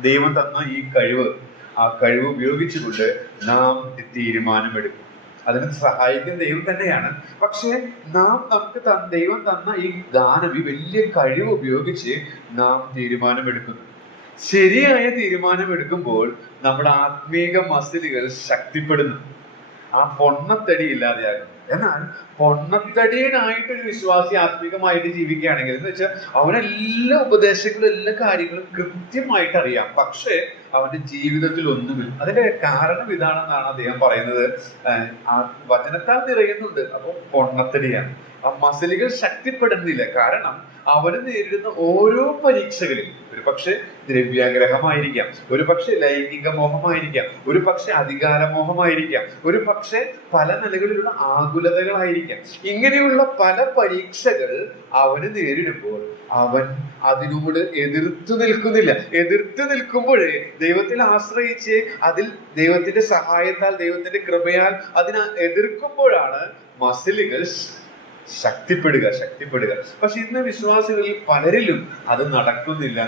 ദൈവം തന്ന ഈ കഴിവ്, ആ കഴിവ് ഉപയോഗിച്ചുകൊണ്ട് നാം തീരുമാനമെടുക്കും. അതിന് സഹായിക്കുന്ന ദൈവം തന്നെയാണ്. പക്ഷെ ദൈവം തന്ന ഈ ദാനം, ഈ വലിയ കഴിവ് ഉപയോഗിച്ച് നാം തീരുമാനമെടുക്കുന്നു. ശരിയായ തീരുമാനമെടുക്കുമ്പോൾ നമ്മുടെ ആത്മീക മസിലുകൾ ശക്തിപ്പെടുന്നു. ആ പൊണ്ണത്തടി ഇല്ലാതെയാകും. എന്നാൽ പൊണ്ണത്തടിയനായിട്ടൊരു വിശ്വാസി ആത്മീകമായിട്ട് ജീവിക്കുകയാണെങ്കിൽ എന്ന് വെച്ചാൽ അവനെല്ലാ ഉപദേശങ്ങളും എല്ലാ കാര്യങ്ങളും കൃത്യമായിട്ട് അറിയാം, പക്ഷെ അവന്റെ ജീവിതത്തിൽ ഒന്നുമില്ല. അതിന്റെ കാരണം ഇതാണെന്നാണ് അദ്ദേഹം പറയുന്നത്. ആ വചനത്താൽ നിറയുന്നുണ്ട്, അപ്പൊ പൊണ്ണത്തടിയാണ്. ആ മസിലുകൾ ശക്തിപ്പെടുന്നില്ല. കാരണം അവന് നേരിടുന്ന ഓരോ പരീക്ഷകളിൽ ഒരു പക്ഷെ ദ്രവ്യാഗ്രഹമായിരിക്കാം, ഒരു പക്ഷെ ലൈംഗിക മോഹമായിരിക്കാം, ഒരു പക്ഷെ അധികാരമോഹമായിരിക്കാം, ഒരു പക്ഷെ പല നിലകളിലുള്ള ആകുലതകളായിരിക്കാം. ഇങ്ങനെയുള്ള പല പരീക്ഷകൾ അവന് നേരിടുമ്പോൾ അവൻ അതിനോട് എതിർത്തു നിൽക്കുന്നില്ല. എതിർത്ത് നിൽക്കുമ്പോഴേ ദൈവത്തിൽ ആശ്രയിച്ച് അതിൽ ദൈവത്തിന്റെ സഹായത്താൽ, ദൈവത്തിന്റെ കൃപയാൽ അതിനെ എതിർക്കുമ്പോഴാണ് മസിലുകൾ ശക്തിപ്പെടുക. പക്ഷെ ഇന്ന് വിശ്വാസികളിൽ പലരിലും അത് നടക്കുന്നില്ല.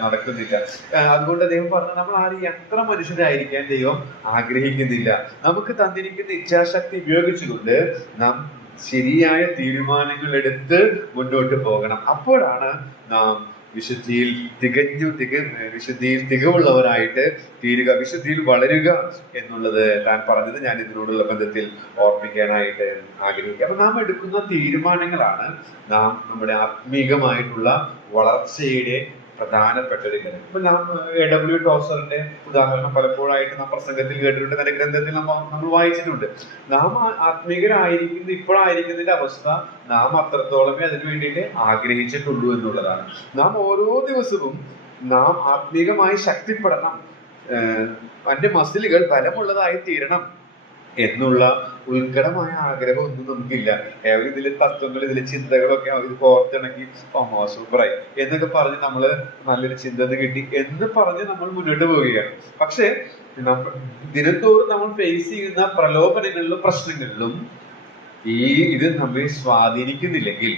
അതുകൊണ്ട് ദൈവം പറഞ്ഞു, നമ്മൾ ആരും യന്ത്ര മനുഷ്യരായിരിക്കാൻ ദൈവം ആഗ്രഹിക്കുന്നില്ല. നമുക്ക് തന്നിരിക്കുന്ന ഇച്ഛാശക്തി ഉപയോഗിച്ചുകൊണ്ട് നാം ശരിയായ തീരുമാനങ്ങൾ എടുത്ത് മുന്നോട്ട് പോകണം. അപ്പോഴാണ് നാം വിശുദ്ധിയിൽ തികവുള്ളവരായിട്ട് തീരുക, വിശുദ്ധിയിൽ വളരുക എന്നുള്ളത് താൻ പറഞ്ഞത് ഞാൻ ഇതിനോടുള്ള ബന്ധത്തിൽ ഓർമ്മിക്കാനായിട്ട് ആഗ്രഹിക്കുക. അപ്പൊ നാം എടുക്കുന്ന തീരുമാനങ്ങളാണ് നാം നമ്മുടെ ആത്മീകമായിട്ടുള്ള വളർച്ചയുടെ പ്രധാനപ്പെട്ട ഒരു കാര്യം. ഇപ്പൊ നാം A.W. ടോസറിന്റെ ഉദാഹരണം പലപ്പോഴായിട്ട് നാം പ്രസംഗത്തിൽ കേട്ടിട്ടുണ്ട്, തന്റെ ഗ്രന്ഥത്തിൽ നമ്മൾ വായിച്ചിട്ടുണ്ട്. നാം ഇപ്പോഴായിരിക്കുന്നതിന്റെ അവസ്ഥ നാം അത്രത്തോളമേ അതിനു വേണ്ടിയിട്ട് ആഗ്രഹിച്ചിട്ടുള്ളൂ എന്നുള്ളതാണ്. നാം ഓരോ ദിവസവും നാം ആത്മീകമായി ശക്തിപ്പെടണം, അതിന്റെ മസിലുകൾ ബലമുള്ളതായി തീരണം എന്നുള്ള ഉത്കടമായ ആഗ്രഹം ഒന്നും നമുക്കില്ല. ഇതിലെ തത്വങ്ങൾ, ഇതിലെ ചിന്തകളൊക്കെ ഇത് കോർത്തിണക്കി സൂപ്പറായി എന്നൊക്കെ പറഞ്ഞ് നമ്മള് നല്ലൊരു ചിന്ത കിട്ടി എന്ന് പറഞ്ഞ് നമ്മൾ മുന്നോട്ട് പോവുകയാണ്. പക്ഷെ ദിനത്തോറും നമ്മൾ ഫേസ് ചെയ്യുന്ന പ്രലോഭനങ്ങളിലും പ്രശ്നങ്ങളിലും ഇത് നമ്മെ സ്വാധീനിക്കുന്നില്ലെങ്കിൽ,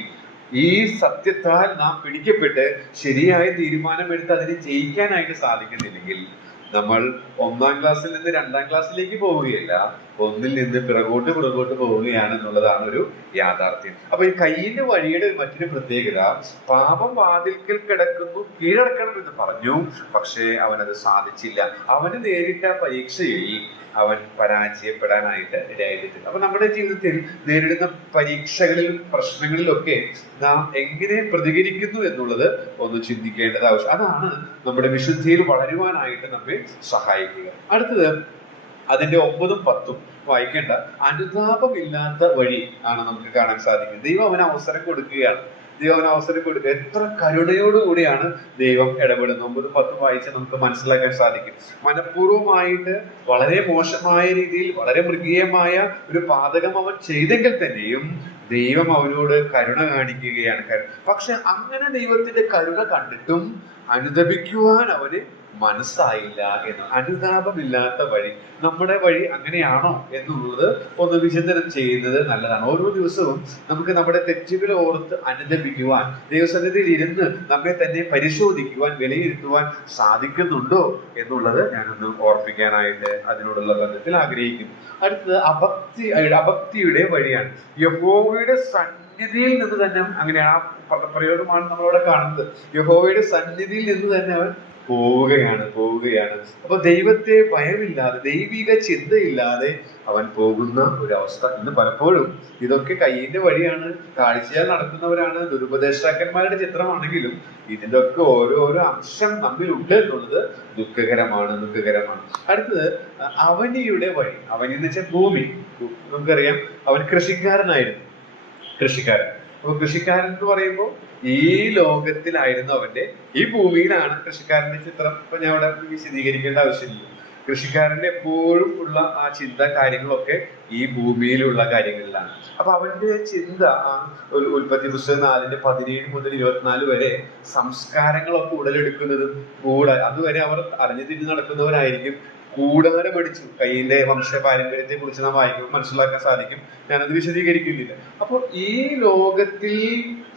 ഈ സത്യത്താൽ നാം പിടിക്കപ്പെട്ട് ശരിയായ തീരുമാനമെടുത്ത് അതിനെ ജയിക്കാനായിട്ട് സാധിക്കുന്നില്ലെങ്കിൽ നമ്മൾ 1ാം ക്ലാസ്സിൽ നിന്ന് 2ാം ക്ലാസ്സിലേക്ക് പോവുകയല്ല, ഒന്നിൽ നിന്ന് പിറകോട്ട് പോവുകയാണ് എന്നുള്ളതാണ് ഒരു യാഥാർത്ഥ്യം. അപ്പൊ ഈ കയ്യിന്റെ വഴിയുടെ മറ്റൊരു പ്രത്യേകത, പാപം വാതിൽക്കൽ കിടക്കുന്നു, കീഴടക്കണം എന്ന് പറഞ്ഞു, പക്ഷേ അവനത് സാധിച്ചില്ല. അവന് നേരിട്ട പരീക്ഷയിൽ അവൻ പരാജയപ്പെടാനായിട്ട് ഇടയായിട്ടുണ്ട്. അപ്പൊ നമ്മുടെ ജീവിതത്തിൽ നേരിടുന്ന പരീക്ഷകളിലും പ്രശ്നങ്ങളിലൊക്കെ നാം എങ്ങനെ പ്രതികരിക്കുന്നു എന്നുള്ളത് ഒന്ന് ചിന്തിക്കേണ്ടത് ആവശ്യം. അതാണ് നമ്മുടെ വിശുദ്ധിയിൽ വളരുവാനായിട്ട് നമ്മെ സഹായിക്കുക. അടുത്തത് അതിന്റെ 9ഉം 10ഉം വായിക്കേണ്ട അനുതാപമില്ലാത്ത വഴി ആണ് നമുക്ക് കാണാൻ സാധിക്കുന്നത്. ദൈവം അവന് അവസരം കൊടുക്കുകയാണ്. എത്ര കരുണയോടുകൂടിയാണ് ദൈവം ഇടപെടുന്നത്. 9ഉം 10ഉം വായിച്ച് നമുക്ക് മനസ്സിലാക്കാൻ സാധിക്കും. മനഃപൂർവ്വമായിട്ട് വളരെ മോശമായ രീതിയിൽ, വളരെ മൃഗീയമായ ഒരു പാതകം അവൻ ചെയ്തെങ്കിൽ തന്നെയും ദൈവം അവനോട് കരുണ കാണിക്കുകയാണ്. പക്ഷെ അങ്ങനെ ദൈവത്തിന്റെ കരുണ കണ്ടിട്ടും അനുതപിക്കുവാൻ അവന് മനസ്സായില്ല എന്ന്. അനുതാപമില്ലാത്ത വഴി, നമ്മുടെ വഴി അങ്ങനെയാണോ എന്നുള്ളത് ഒന്ന് വിചിന്തനം ചെയ്യുന്നത് നല്ലതാണ്. ഓരോ ദിവസവും നമുക്ക് നമ്മുടെ തെറ്റുകൾ ഓർത്ത് അനുതപിക്കുവാൻ, ദൈവസന്നിധിയിൽ ഇരുന്ന് നമ്മെ തന്നെ പരിശോധിക്കുവാൻ, വിലയിരുത്തുവാൻ സാധിക്കുന്നുണ്ടോ എന്നുള്ളത് ഞാനൊന്ന് ഓർപ്പിക്കാനായിട്ട് അതിനോടുള്ള ബന്ധത്തിൽ ആഗ്രഹിക്കുന്നു. അടുത്തത് അഭക്തിയുടെ വഴിയാണ്. യഹോവയുടെ സന്നിധിയിൽ നിന്ന് തന്നെ അങ്ങനെ ആ പ്രയോഗമാണ് നമ്മളവിടെ കാണുന്നത്. യഹോവയുടെ സന്നിധിയിൽ നിന്ന് തന്നെ അവൻ പോവുകയാണ്. അപ്പൊ ദൈവത്തെ ഭയമില്ലാതെ, ദൈവിക ചിന്തയില്ലാതെ അവൻ പോകുന്ന ഒരവസ്ഥ. ഇന്ന് പലപ്പോഴും ഇതൊക്കെ കയ്യിന്റെ വഴിയാണ്, കാഴ്ചയാൽ നടക്കുന്നവരാണ്, ദുരുപദേഷ്ടാക്കന്മാരുടെ ചിത്രമാണെങ്കിലും ഇതിന്റെ ഒക്കെ ഓരോരോ അംശം നമ്മിലുണ്ട് എന്നുള്ളത് ദുഃഖകരമാണ്. അടുത്തത് അവനിയുടെ വഴി. അവനി എന്ന് വെച്ചാൽ ഭൂമി. നമുക്കറിയാം അവൻ കൃഷിക്കാരനായിരുന്നു. അപ്പൊ കൃഷിക്കാരൻ എന്ന് പറയുമ്പോൾ ഈ ലോകത്തിലായിരുന്നു അവന്റെ, ഈ ഭൂമിയിലാണ് കൃഷിക്കാരന്റെ ചിത്രം. ഇപ്പൊ ഞാൻ അവിടെ വിശദീകരിക്കേണ്ട ആവശ്യമില്ല. കൃഷിക്കാരന്റെ എപ്പോഴും ഉള്ള ആ ചിന്ത, കാര്യങ്ങളൊക്കെ ഈ ഭൂമിയിലുള്ള കാര്യങ്ങളിലാണ്. അപ്പൊ അവന്റെ ചിന്ത ഉൽപ്പത്തി പുസ്തകം 4:17 മുതൽ 24 വരെ സംസ്കാരങ്ങളൊക്കെ ഉടലെടുക്കുന്നതും അതുവരെ അവർ അറിഞ്ഞു തിരിഞ്ഞ് നടക്കുന്നവരായിരിക്കും. കൂടാരം അടിച്ചു. കയ്യിന്റെ വംശ പാരമ്പര്യത്തെ കുറിച്ച് നാം വായിക്കുമ്പോൾ മനസ്സിലാക്കാൻ സാധിക്കും. ഞാനത് വിശദീകരിക്കുന്നില്ല. അപ്പോൾ ഈ ലോകത്തിൽ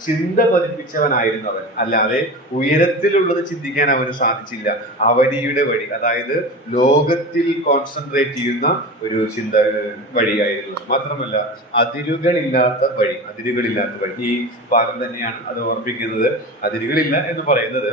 ചിന്ത പതിപ്പിച്ചവനായിരുന്നു അവൻ. അല്ലാതെ ഉയരത്തിലുള്ളത് ചിന്തിക്കാൻ അവന് സാധിച്ചില്ല. അവനിയുടെ വഴി, അതായത് ലോകത്തിൽ കോൺസെൻട്രേറ്റ് ചെയ്യുന്ന ഒരു ചിന്ത വഴിയായിരുന്നു. മാത്രമല്ല അതിരുകളില്ലാത്ത വഴി. ഈ ഭാഗം തന്നെയാണ് അത് ഓർമ്മിപ്പിക്കുന്നത്. അതിരുകളില്ല എന്ന് പറയുന്നത്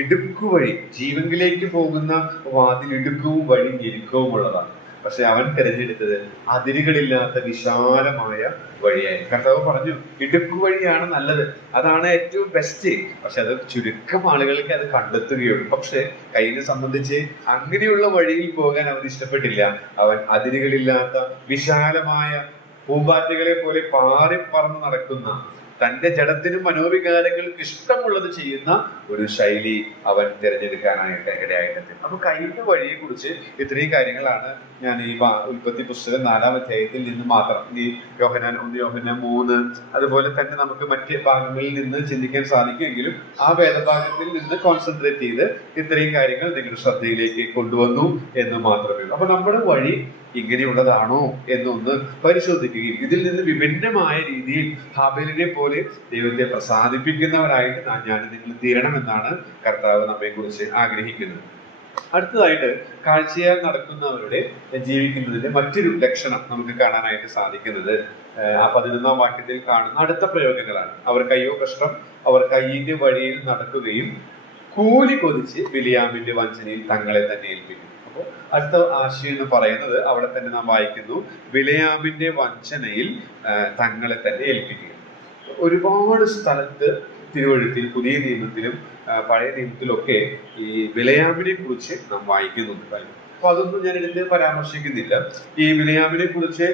ഇടുക്കുവഴി, ജീവനിലേക്ക് പോകുന്ന വാതിൽ ഇടുക്കവും വഴി ഞെരുക്കവും ഉള്ളതാണ്. പക്ഷെ അവൻ തിരഞ്ഞെടുത്തത് അതിരുകളില്ലാത്ത വിശാലമായ വഴിയായി. കർത്താവ് പറഞ്ഞു ഇടുക്കുവഴിയാണ് നല്ലത്, അതാണ് ഏറ്റവും ബെസ്റ്റ്. പക്ഷെ അത് ചുരുക്കം ആളുകൾക്ക് അത് കണ്ടെത്തുകയുള്ളൂ. പക്ഷെ കയ്യിനെ സംബന്ധിച്ച് അങ്ങനെയുള്ള വഴിയിൽ പോകാൻ അവൻ ഇഷ്ടപ്പെട്ടില്ല. അവൻ അതിരുകളില്ലാത്ത വിശാലമായ പൂമ്പാറ്റകളെ പോലെ പാറിപ്പറന്ന് നടക്കുന്ന, തന്റെ ജഡത്തിനും മനോവികാരങ്ങൾക്ക് ഇഷ്ടമുള്ളത് ചെയ്യുന്ന ഒരു ശൈലി അവൻ തിരഞ്ഞെടുക്കാനായിട്ട് ഇടയായിട്ടുണ്ട്. അപ്പൊ കയ്യിന്റെ വഴിയെ കുറിച്ച് ഇത്രയും കാര്യങ്ങളാണ് ഞാൻ ഈ ഉൽപ്പത്തി പുസ്തകം 4-ാം അധ്യായത്തിൽ നിന്ന് മാത്രം, ഈ യോഹന്നാൻ 3 അതുപോലെ തന്നെ നമുക്ക് മറ്റ് ഭാഗങ്ങളിൽ നിന്ന് ചിന്തിക്കാൻ സാധിക്കുമെങ്കിലും ആ വേദഭാഗത്തിൽ നിന്ന് കോൺസെൻട്രേറ്റ് ചെയ്ത് ഇത്രയും കാര്യങ്ങൾ നിങ്ങളുടെ ശ്രദ്ധയിലേക്ക് കൊണ്ടുവന്നു എന്ന് മാത്രമേ ഉള്ളൂ. അപ്പൊ നമ്മുടെ വഴി ഇങ്ങനെയുള്ളതാണോ എന്നൊന്ന് പരിശോധിക്കുകയും ഇതിൽ നിന്ന് വിഭിന്നമായ രീതിയിൽ ഹാബേലിനെ പോലെ ദൈവത്തെ പ്രസാദിപ്പിക്കുന്നവരായിട്ട് ഞാൻ നിങ്ങൾ തീരണമെന്നാണ് കർത്താവ് നമ്മെ കുറിച്ച് ആഗ്രഹിക്കുന്നത്. അടുത്തതായിട്ട് കാഴ്ചയാൽ നടക്കുന്നവരുടെ ജീവിക്കുന്നതിന്റെ മറ്റൊരു ലക്ഷണം നമുക്ക് കാണാനായിട്ട് സാധിക്കുന്നത് ആ 11-ാം വാക്യത്തിൽ കാണുന്ന അടുത്ത പ്രയോഗങ്ങളാണ്. അവർ കയ്യോ കഷ്ടം, അവർ കയ്യിന്റെ വഴിയിൽ നടക്കുകയും കൂലി കൊതിച്ച് ബിലിയാമിന്റെ വഞ്ചനയിൽ തങ്ങളെ തന്നെ ഏൽപ്പിക്കും. അപ്പോൾ അടുത്ത ആശയം എന്ന് പറയുന്നത് അവിടെ തന്നെ നാം വായിക്കുന്നു, ബിലയാമിന്റെ വഞ്ചനയിൽ തങ്ങളെ തന്നെ ഏൽപ്പിക്കുക. ഒരുപാട് സ്ഥലത്ത് തിരുവഴുത്തിൽ, പുതിയ നിയമത്തിലും പഴയ നിയമത്തിലൊക്കെ ഈ ബിലയാമിനെ കുറിച്ച് നാം വായിക്കുന്നുണ്ട്. അപ്പൊ അതൊന്നും ഞാൻ എടുത്ത് പരാമർശിക്കുന്നില്ല. ഈ ബിലയാമിനെ കുറിച്ച്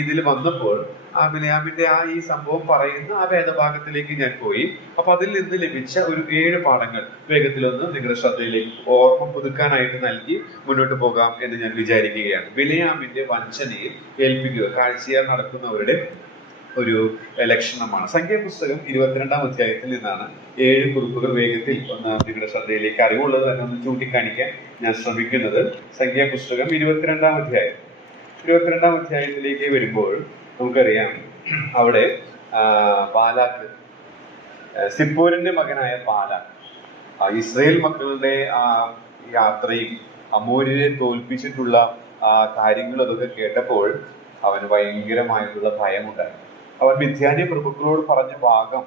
ഇതിൽ വന്നപ്പോൾ ആ ബിലയാമിന്റെ ഈ സംഭവം പറയുന്ന ആ വേദഭാഗത്തിലേക്ക് ഞാൻ പോയി. അപ്പൊ അതിൽ നിന്ന് ലഭിച്ച ഒരു 7 പാഠങ്ങൾ വേഗത്തിലൊന്ന് നിങ്ങളുടെ ശ്രദ്ധയിലേക്ക് ഓർമ്മ പുതുക്കാനായിട്ട് നൽകി മുന്നോട്ട് പോകാം എന്ന് ഞാൻ വിചാരിക്കുകയാണ്. ബിലയാമിന്റെ വഞ്ചനയിൽ ഏൽപ്പിക്കുക കാഴ്ചയാൽ നടക്കുന്നവരുടെ ഒരു ലക്ഷണമാണ്. സംഖ്യാപുസ്തകം 22-ാം അധ്യായത്തിൽ നിന്നാണ് 7 കുറിപ്പുകൾ വേഗത്തിൽ ഒന്ന് നിങ്ങളുടെ ശ്രദ്ധയിലേക്ക് അറിവുള്ളത് തന്നെ ഒന്ന് ചൂണ്ടിക്കാണിക്കാൻ ഞാൻ ശ്രമിക്കുന്നത്. സംഖ്യാപുസ്തകം 22-ാം അധ്യായത്തിലേക്ക് വരുമ്പോൾ നമുക്കറിയാം, അവിടെ ബാലാക്ക്, സിപ്പോരിന്റെ മകനായ ബാലാക്ക് ഇസ്രായേൽ മക്കളുടെ ആ യാത്രയും അമോര്യരെ തോൽപ്പിച്ചിട്ടുള്ള കാര്യങ്ങൾ അതൊക്കെ കേട്ടപ്പോൾ അവന് ഭയങ്കരമായിട്ടുള്ള ഭയമുണ്ടായി. അവൻ മിദ്യാന്യ പ്രഭുക്കളോട് പറഞ്ഞ ഭാഗം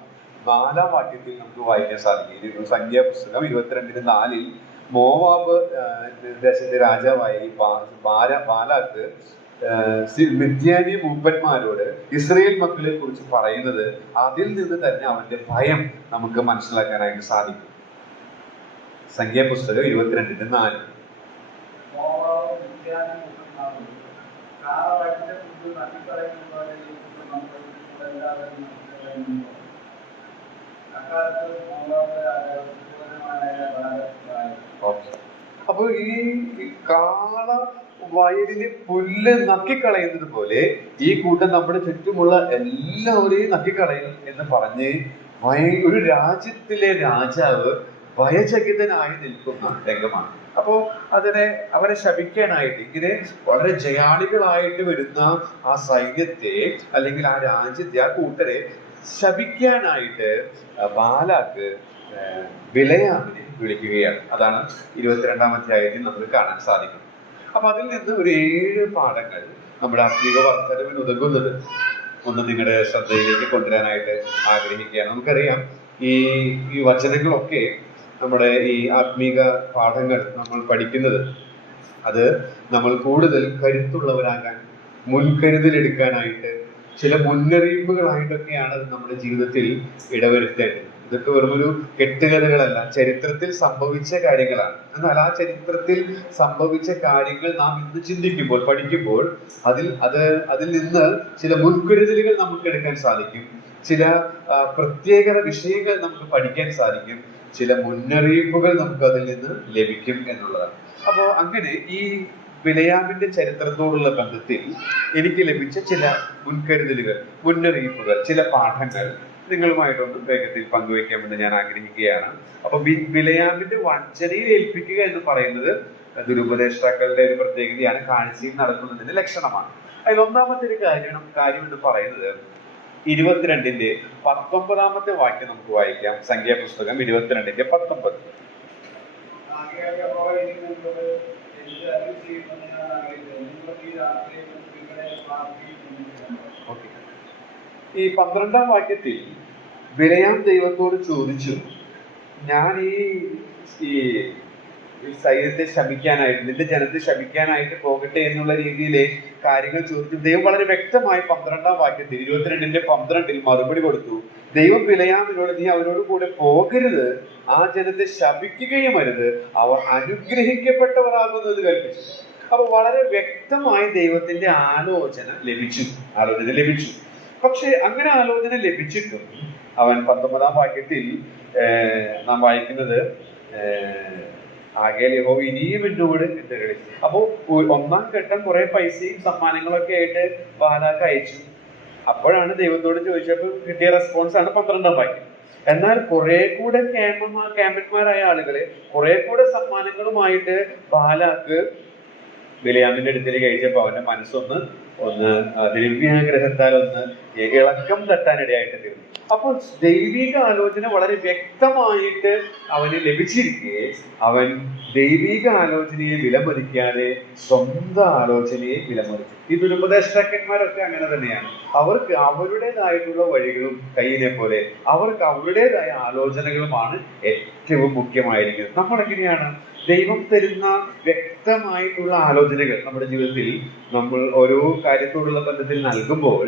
4-ാം വാക്യത്തിൽ നമുക്ക് വായിക്കാൻ സാധിക്കും. സംഖ്യാപുസ്തകം 22:4 മോവാബ് ദേശത്തെ രാജാവായ ബാലാക്ക് മിദ്യാന്യ മൂപ്പന്മാരോട് ഇസ്രായേൽ മക്കളെ കുറിച്ച് പറയുന്നത്, അതിൽ നിന്ന് തന്നെ അവന്റെ ഭയം നമുക്ക് മനസ്സിലാക്കാനായിട്ട് സാധിക്കും. സംഖ്യാപുസ്തകം 22:4 അപ്പൊ ഈ കാള വയലില് പുല്ല് നക്കിക്കളയുന്നത് പോലെ ഈ കൂട്ടം നമ്മുടെ ചുറ്റുമുള്ള എല്ലാവരെയും നക്കിക്കളയും എന്ന് പറഞ്ഞ് ഒരു രാജ്യത്തിലെ രാജാവ് ഭയചകിതനായി നിൽക്കുന്ന രംഗമാണ്. അപ്പോ അവരെ ശപിക്കാനായിട്ട്, ഇങ്ങനെ വളരെ ജയാളികളായിട്ട് വരുന്ന ആ സൈന്യത്തെ അല്ലെങ്കിൽ ആ രാജ്യത്തെ, ആ കൂട്ടരെ ശപിക്കാനായിട്ട് ബാലാക്ക് ബിലയാമിനെ വിളിക്കുകയാണ്. അതാണ് 22-ാം അധ്യായത്തിൽ നമുക്ക് കാണാൻ സാധിക്കുന്നത്. അപ്പൊ അതിൽ നിന്ന് ഒരു 7 പാഠങ്ങൾ നമ്മുടെ ആത്മീക വർദ്ധനവിന് ഉതകുന്നത് ഒന്ന് നിങ്ങളുടെ ശ്രദ്ധയിലേക്ക് കൊണ്ടുവരാനായിട്ട് ആഗ്രഹിക്കുകയാണ്. നമുക്കറിയാം ഈ ഈ വചനങ്ങളൊക്കെ നമ്മുടെ ഈ ആത്മീക പാഠങ്ങൾ നമ്മൾ പഠിക്കുന്നത് അത് നമ്മൾ കൂടുതൽ കരുത്തുള്ളവരാകാൻ, മുൻകരുതലെടുക്കാനായിട്ട്, ചില മുന്നറിയിപ്പുകളായിട്ടൊക്കെയാണ് അത് നമ്മുടെ ജീവിതത്തിൽ ഇടവരുത്തേണ്ടത്. ഇതൊക്കെ വെറുമൊരു കെട്ടുകഥകളല്ല, ചരിത്രത്തിൽ സംഭവിച്ച കാര്യങ്ങളാണ്. എന്നാൽ ആ ചരിത്രത്തിൽ സംഭവിച്ച കാര്യങ്ങൾ നാം ഇന്ന് ചിന്തിക്കുമ്പോൾ, പഠിക്കുമ്പോൾ അതിൽ നിന്ന് ചില മുൻകരുതലുകൾ നമുക്ക് എടുക്കാൻ സാധിക്കും. ചില പ്രത്യേകത വിഷയങ്ങൾ നമുക്ക് പഠിക്കാൻ സാധിക്കും. ചില മുന്നറിയിപ്പുകൾ നമുക്ക് അതിൽ നിന്ന് ലഭിക്കും എന്നുള്ളതാണ്. അപ്പോൾ അങ്ങനെ ഈ ബിലയാമിന്റെ ചരിത്രത്തോടുള്ള ബന്ധത്തിൽ എനിക്ക് ലഭിച്ച ചില മുൻകരുതലുകൾ, മുന്നറിയിപ്പുകൾ, ചില പാഠങ്ങൾ നിങ്ങളുമായിട്ടൊന്ന് വേഗത്തിൽ പങ്കുവയ്ക്കാമെന്ന് ഞാൻ ആഗ്രഹിക്കുകയാണ്. അപ്പൊ ബിലയാമിന്റെ വഞ്ചനയിൽ ഏൽപ്പിക്കുക എന്ന് പറയുന്നത് ദുരുപദേഷ്ടാക്കളുടെ ഒരു പ്രത്യേകതയാണ്, കാഴ്ചയിൽ നടക്കുന്നതിന്റെ ലക്ഷണമാണ്. അതിൽ ഒന്നാമത്തെ ഒരു കാര്യം എന്ന് പറയുന്നത് 22-19 വാക്യം നമുക്ക് വായിക്കാം. സംഖ്യാപുസ്തകം 22-19. ഈ 12-ാം വാക്യത്തിൽ ബിലയാം ദൈവത്തോട് ചോദിച്ചു, ഞാൻ ഈ സൈന്യത്തെ ശമിക്കാനായിട്ട്, നിന്റെ ജനത്തെ ശമിക്കാനായിട്ട് പോകട്ടെ എന്നുള്ള രീതിയിലെ കാര്യങ്ങൾ ചോദിച്ചു. ദൈവം വളരെ വ്യക്തമായി 12-ാം വാക്യത്തിൽ 22-12 മറുപടി കൊടുത്തു. ദൈവം ബിലയാമിനോട്, നീ അവരോട് കൂടെ പോകരുത്, ആ ജനത്തെ ശപിക്കുകയും അരുത്, അവർ അനുഗ്രഹിക്കപ്പെട്ടവരാകുന്നത് കൽപ്പിച്ചു. അപ്പൊ വളരെ വ്യക്തമായി ദൈവത്തിന്റെ ആലോചന ലഭിച്ചു. പക്ഷെ അങ്ങനെ ആലോചന ലഭിച്ചിട്ടും അവൻ 19-ാം വാക്യത്തിൽ നാം വായിക്കുന്നത്, ആകയാൽ യഹോവ ഇനിയും എന്നോട് എന്ത് കളിച്ചു. അപ്പോ ഒന്നാം ഘട്ടം കുറെ പൈസയും സമ്മാനങ്ങളൊക്കെ ആയിട്ട് ബാലാക്ക് അയച്ചു. അപ്പോഴാണ് ദൈവത്തോട് ചോദിച്ചപ്പോൾ കിട്ടിയ റെസ്പോൺസ് ആണ് 12-ാം വാക്യം. എന്നാൽ കുറെ കൂടെ ക്യാമ്പന്മാരായ ആളുകളെ കുറെ കൂടെ സമ്മാനങ്ങളുമായിട്ട് ബാലാക്ക് ബിലയാമിന്റെ അടുത്തേക്ക് അയച്ചപ്പോൾ അവന്റെ മനസ്സൊന്ന് ദ്രവ്യാഗ്രഹത്താൽ ഒന്ന് ഇളക്കം തട്ടാനിടയായിട്ട് തീർന്നു. അപ്പോൾ ദൈവിക ആലോചന വളരെ വ്യക്തമായിട്ട് അവന് ലഭിച്ചിരിക്കെ അവൻ ദൈവിക ആലോചനയെ വിലമതിക്കാതെ സ്വന്തം ആലോചനയെ വിലമതിച്ചു. ഈ ദുരുപദേഷ്ടാക്കന്മാരൊക്കെ അങ്ങനെ തന്നെയാണ്. അവർക്ക് അവരുടേതായിട്ടുള്ള വഴികളും കയ്യിനെ പോലെ അവർക്ക് അവരുടേതായ ആലോചനകളുമാണ് ഏറ്റവും മുഖ്യമായിരിക്കുന്നത്. നമ്മളെങ്ങനെയാണ് ദൈവം തരുന്ന വ്യക്തമായിട്ടുള്ള ആലോചനകൾ നമ്മുടെ ജീവിതത്തിൽ നമ്മൾ ഓരോ കാര്യത്തോടുള്ള ബന്ധത്തിൽ നൽകുമ്പോൾ